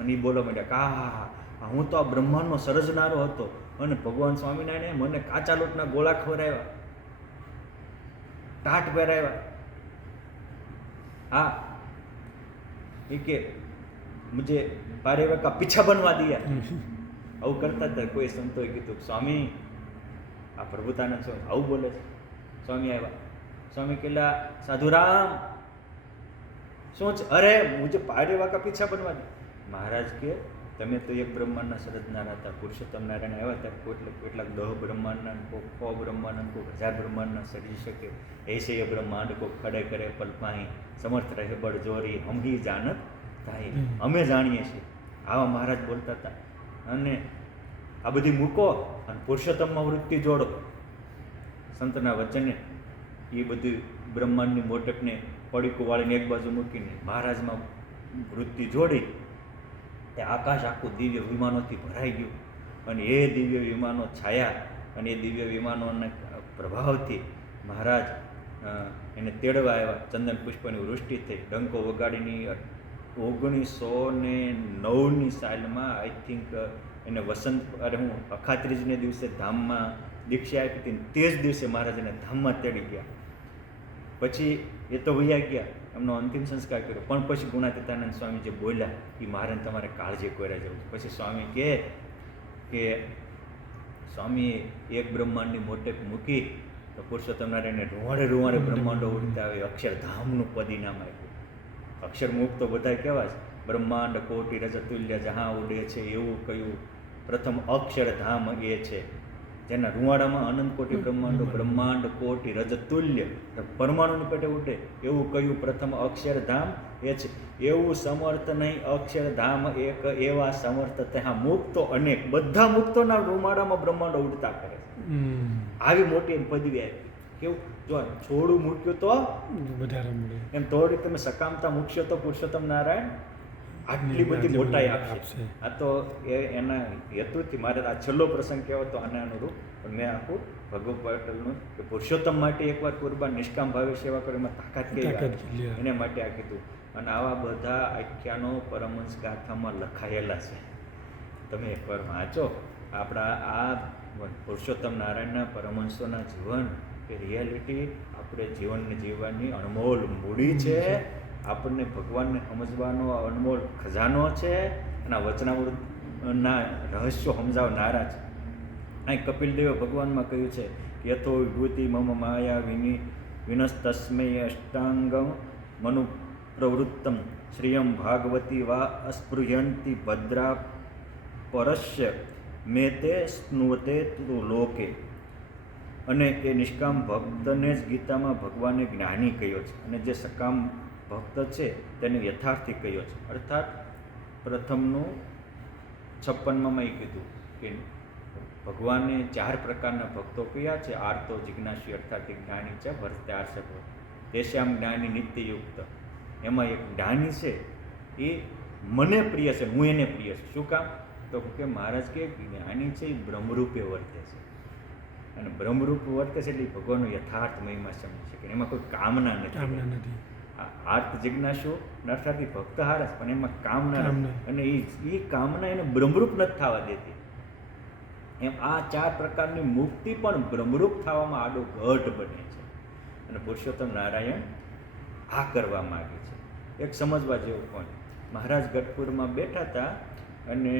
અને એ બોલવા માંડ્યા કે હું તો આ બ્રહ્માંડનો સર્જનારો હતો અને ભગવાન સ્વામિનારાયણે મને કાચા લોટના ગોળા ખવડાવ્યા, ટાટ પહેરાવ્યા. હા એ કે મુझे पारेवा का पीछा बनवा दिया. આવું કરતા હતા. કોઈ સંતોએ કીધું સ્વામી આ પ્રભુતાનંદ સ્વામી આવું બોલે છે. સ્વામી આવ્યા. સ્વામી કહેલા સાધુરામ શું છે? અરે મુझे पारेवा का पीछा बनवा दिया. મહારાજ કે તમે તો એક બ્રહ્માંડના સર્જનારા હતા. પુરુષોત્તમ નારાયણ આવ્યા હતા કેટલાક 10 બ્રહ્માંડના, કોઈ 100 બ્રહ્માંડ, કોઈ 1000 બ્રહ્માંડના સર્જી શકે. ऐसे ये ब्रह्मांड को खड़े करे पलपाई समर्थ रहे बड़ जोरी हम ही जानत થાય. અમે જાણીએ છીએ. આવા મહારાજ બોલતા હતા. અને આ બધી મૂકો અને પુરુષોત્તમમાં વૃત્તિ જોડો. સંતના વચને એ બધી બ્રહ્માંડની મોટકને પડીકું વાળીને એક બાજુ મૂકીને મહારાજમાં વૃત્તિ જોડી તે આકાશ આખું દિવ્ય વિમાનોથી ભરાઈ ગયું. અને એ દિવ્ય વિમાનો છાયા અને એ દિવ્ય વિમાનોના પ્રભાવથી મહારાજ એને તેડવા આવ્યા. ચંદન પુષ્પની વૃષ્ટિ થઈ. ડંકો વગાડીની 1909ની સાલમાં આઈ થિંક એને અખાત્રીજને દિવસે ધામમાં દીક્ષા આપી હતી. તે જ દિવસે મહારાજને ધામમાં તેડી ગયા. પછી એ તો વૈયા ગયા, એમનો અંતિમ સંસ્કાર કર્યો. પણ પછી ગુણાતીતાનંદ સ્વામી જે બોલ્યા એ મહારાજ તમારે કાળજી કર્યા જવું. પછી સ્વામી કહે કે સ્વામીએ એક બ્રહ્માંડની મોટેક મૂકી તો પુરુષોત્તમ નારાયણને રૂવાડે બ્રહ્માંડો ઉડતા હોય અક્ષરધામનું પદનામ આપ્યું. અક્ષરમુખ તો બધા કેવા છે, બ્રહ્માંડ કોટી રજતુલ્ય જહાં ઉડે છે એવું કયું પ્રથમ અક્ષરધામ એ છે જેના રૂવાડામાં અનંત કોટી બ્રહ્માંડો બ્રહ્માંડ કોટી રજતુલ્ય પરમાણુની પેટે ઉડે એવું કયું પ્રથમ અક્ષરધામ એ છે. એવું સમર્થ નહીં અક્ષરધામ એક એવા સમર્થ ત્યાં મુક્તો અનેક બધા મુક્તોના રૂવાડામાં બ્રહ્માંડો ઉડતા કરે છે. આવી મોટી એમ પદવી આપી. કેવું જો છોડું મૂક્યું તો વધારે મળે એમ થોડી તમે સકામતા મૂકશો તો પુરુષોત્તમ નારાયણ આટલી બધી મોટાઈ આપશે. આ તો એના હેતુથી મારે આ છેલ્લો પ્રસંગ કહેવો તો આને અનુરૂપ પણ મેં આખું ભગવત પાટલનું કે પુરુષોત્તમ માટે એકવાર કુરબાન નિષ્કામ ભાવે સેવા કરો એમાં તાકાત કેવી એને માટે આ કીધું. અને આવા બધા આખ્યાનો પરમહંસ ગાથામાં લખાયેલા છે, તમે એકવાર વાંચો. આપણા આ પુરુષોત્તમ નારાયણના પરમહંસોના જીવન કે રિયાલિટી આપણે જીવનને જીવવાની અણમોલ મૂડી છે. આપણને ભગવાનને સમજવાનો અનમોલ ખજાનો છે અને વચનામૃતના રહસ્યો સમજાવનારા છે. અહીં કપિલદેવે ભગવાનમાં કહ્યું છે યથો વિભૂતિ મમ માયા વિનસ્તસ્મય અષ્ટાંગમ મનુ પ્રવૃત્તમ શ્રિયમ ભાગવતી વા અસ્પૃહ્યંતિ ભદ્રા પરસ્ય મે તે સ્નુવતે તુ લોકે. અને એ નિષ્કામ ભક્તને જ ગીતામાં ભગવાને જ્ઞાની કહ્યો છે અને જે સકામ ભક્ત છે તેને યથાર્થી કહ્યો છે. અર્થાત પ્રથમનું 56માં એ કીધું કે ભગવાને 4 પ્રકારના ભક્તો કયા છે. આર્તો જિજ્ઞાસી અર્થાત જ્ઞાની છે વર્તે આર્ષકો તેશ્યામ જ્ઞાની નિત્યયુક્ત. એમાં એક જ્ઞાની છે એ મને પ્રિય છે, હું એને પ્રિય છું. શું કામ તો કે મહારાજ કે જ્ઞાની છે એ બ્રહ્મરૂપે વર્તે છે અને બ્રહ્મરૂપ વર્તે છે એટલે ભગવાનનો યથાર્થ મહિમા સમજી શકે. એમાં કોઈ કામના નથી. આર્ત જિજ્ઞાસુ અર્થાત ભક્ત હારસ પણ એમાં કામના અને એ કામના એને બ્રહ્મરૂપ નથી થવા દેતી. એમ આ 4 પ્રકારની મુક્તિ પણ બ્રહ્મરૂપ થવામાં આડો ઘટ બને છે અને પુરુષોત્તમ નારાયણ આ કરવા માગે છે. એક સમજવા જેવું પણ મહારાજ ગઢપુરમાં બેઠા હતા અને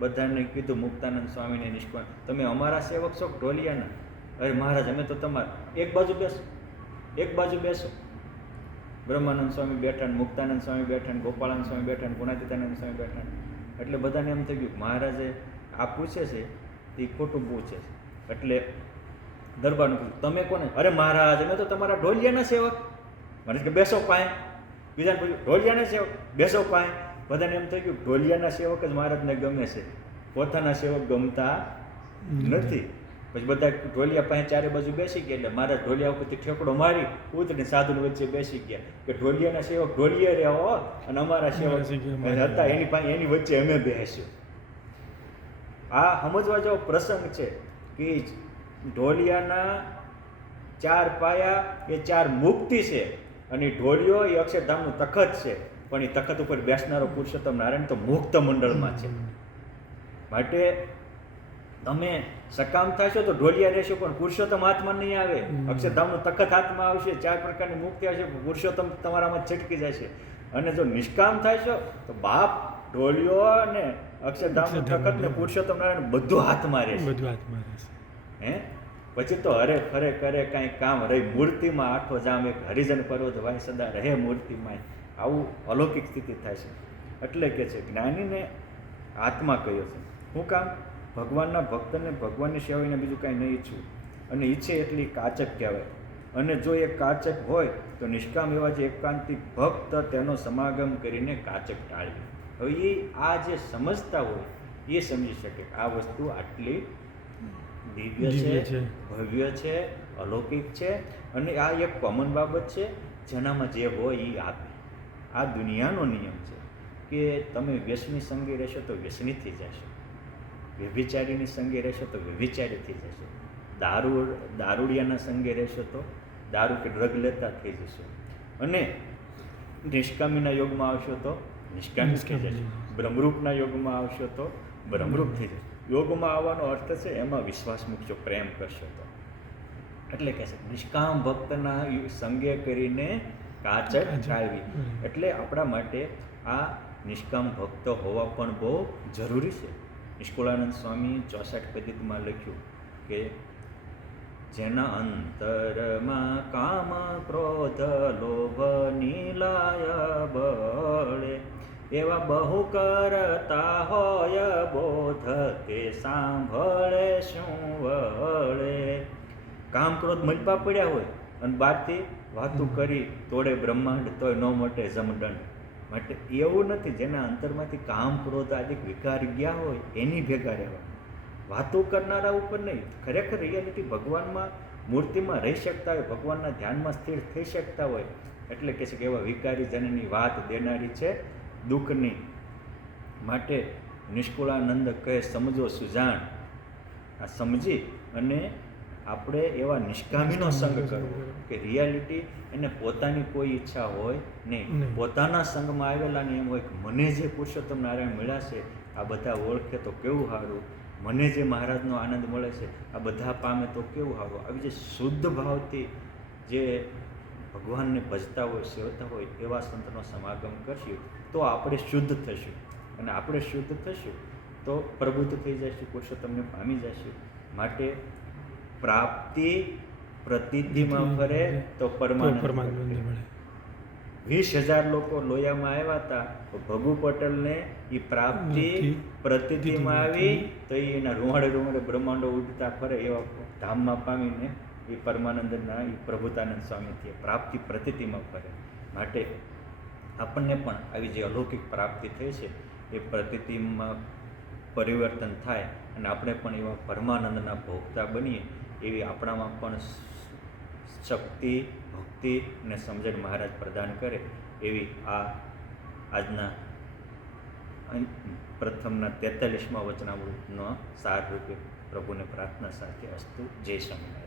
બધાને કીધું મુક્તાનંદ સ્વામીને નિષ્કામ તમે અમારા સેવક છો ઢોલિયાના? અરે મહારાજ અમે તો તમારા એક બાજુ બેસો. બ્રહ્માનંદ સ્વામી બેઠા ને મુક્તાનંદ સ્વામી બેઠા ને ગોપાળાનંદ સ્વામી બેઠા ને ગુણાતીતાનંદ સ્વામી બેઠા. એટલે બધાને એમ થઈ ગયું મહારાજે આ પૂછે છે એ ખોટું પૂછે છે. એટલે દરબારનું કીધું તમે કોને? અરે મહારાજ અમે તો તમારા ઢોલિયાના સેવક. મને કે બેસો પાય. બીજાને પૂછ્યું ઢોલિયાના સેવક, બેસો પાય. બધાને એમ થઈ ગયું ઢોલિયાના સેવક જ મહારાજને ગમે છે, પોતાના સેવક ગમતા નથી. પછી બધા ઢોલિયા પાસે ચારે બાજુ બેસી ગયા એટલે મારા ઢોલિયા ઉપરથી ઠેકડો મારી ઉતરીને સાધુની વચ્ચે બેસી ગયા કે ઢોલિયાના સેવક ઢોલિયા રહ્યા હો અને અમારા સેવક હતા એની વચ્ચે અમે બેસ્યો. આ સમજવા જેવો પ્રસંગ છે કે ઢોલિયાના 4 પાયા એ 4 મુક્તિ છે અને ઢોલિયો એ અક્ષરધામનું તખત છે પણ એ તખત ઉપર બેસનારો પુરુષોત્તમ નારાયણ તો મુક્ત મંડળમાં છે. માટે તમે સકામ થશો તો ઢોલિયા રહેશો પણ પુરુષોત્તમ હાથમાં નહીં આવે. અક્ષરધામનું તખત હાથમાં આવશે, 4 પ્રકારની મુક્તિ આવશે, પુરુષોત્તમ તમારામાં છટકી જશે. અને જો નિષ્કામ થશો તો બાપ ઢોલિયો અને અક્ષરધામનું તખત ને પુરુષોત્તમ નારાયણ બધું હાથમાં રહેશે. હે પછી તો હરે ફરે કરે કાંઈ કામ રહી મૂર્તિમાં આઠો જામ એક હરિજન પર્વત વાય સદા રહે મૂર્તિમાં. આવું અલૌકિક સ્થિતિ થાય છે. એટલે કે છે જ્ઞાનીને આત્મા કહ્યો છે. શું કામ? ભગવાનના ભક્તને ભગવાનની સેવાને બીજું કાંઈ નહીં ઈચ્છવું અને ઈચ્છે એટલી કાચક કહેવાય. અને જો એ કાચક હોય તો નિષ્કામ એવા જે એકાંતિક ભક્ત તેનો સમાગમ કરીને કાચક ટાળવી. હવે એ આ જે સમજતા હોય એ સમજી શકે આ વસ્તુ આટલી દિવ્ય છે, ભવ્ય છે, અલૌકિક છે અને આ એક કોમન બાબત છે જેનામાં જે હોય એ આપે. આ દુનિયાનો નિયમ છે કે તમે વ્યસની સંગે રહેશો તો વ્યસની થઈ જશો, વ્યભિચારીની સંગે રહેશો તો વ્યભિચારી થઈ જશો, દારૂડિયાના સંગે રહેશો તો દારૂ કે ડ્રગ લેતા થઈ જશો અને નિષ્કામીના યોગમાં આવશો તો નિષ્કામી થઈ જશો, બ્રહ્મરૂપના યોગમાં આવશો તો બ્રહ્મરૂપ થઈ જશો. યોગમાં આવવાનો અર્થ છે એમાં વિશ્વાસ મૂકશો, પ્રેમ કરશો તો. એટલે કે છે નિષ્કામ ભક્તના સંગે કરીને કાચક ટાળવી. એટલે આપણા માટે આ નિષ્કામ ભક્ત હોવા પણ બહુ જરૂરી છે. નિષ્કુળાનંદ સ્વામી 64 પદ્ધતિમાં લખ્યું કે જેના અંતરમાં કામ ક્રોધ લોભ નીલાય બળે એવા બહુ કરતા હોય બોધ તે સાંભળે શું વળે. કામ ક્રોધ મલપા પડ્યા હોય અને બહારથી વાતું કરી તોડે બ્રહ્માંડ તોય ન મોટે જમદંડ. માટે એવું નથી, જેના અંતરમાંથી કામ ક્રોધ આદિ વિકાર ગયા હોય એની ભેગા રહેવા, વાતો કરનારા ઉપર નહીં. ખરેખર રિયાલિટી ભગવાનમાં મૂર્તિમાં રહી શકતા હોય, ભગવાનના ધ્યાનમાં સ્થિર થઈ શકતા હોય એટલે કે છે કે એવા વિકારી જનની વાત દેનારી છે દુઃખની. માટે નિષ્કુળાનંદ કહે સમજો સુજાણ. આ સમજી અને આપણે એવા નિષ્કામીનો સંગ કરવો કે રિયાલિટી એને પોતાની કોઈ ઈચ્છા હોય નહીં. પોતાના સંગમાં આવેલા ને એમ હોય કે મને જે પુરુષોત્તમ નારાયણ મળ્યા છે આ બધા ઓળખે તો કેવું સારું, મને જે મહારાજનો આનંદ મળે છે આ બધા પામે તો કેવું સારું. આવી જે શુદ્ધ ભાવથી જે ભગવાનને ભજતા હોય સેવતા હોય એવા સંતનો સમાગમ કરશું તો આપણે શુદ્ધ થશું. અને આપણે શુદ્ધ થશું તો પ્રબુદ્ધ થઈ જઈશું, પુરુષોત્તમને પામી જઈશું. માટે પ્રાપ્તિ પ્રતિથિમાં ફરે તો પરમાનંદ મળે. 20,000 લોકો લોયામાં આવ્યા હતા તો ભગુ પટેલને એ પ્રાપ્તિ પ્રતિથિમાં આવી તો એના રૂવાડે બ્રહ્માંડો ઉડતા ફરે એવા ધામમાં પામીને એ પરમાનંદના એ પ્રભુતાનંદ સ્વામીથી પ્રાપ્તિ પ્રતિથિમાં ફરે. માટે આપણને પણ આવી જે અલૌકિક પ્રાપ્તિ થઈ છે એ પ્રતિથિમાં પરિવર્તન થાય અને આપણે પણ એવા પરમાનંદના ભોગતા બનીએ એવી આપણામાં પણ શક્તિ ભક્તિ અને સમજણ મહારાજ પ્રદાન કરે એવી આ આજના પ્રથમના 43મા વચનામૃતનો સાર રૂપે પ્રભુને પ્રાર્થના સાથે અસ્તુ. જય સ્વામિનારાયણ.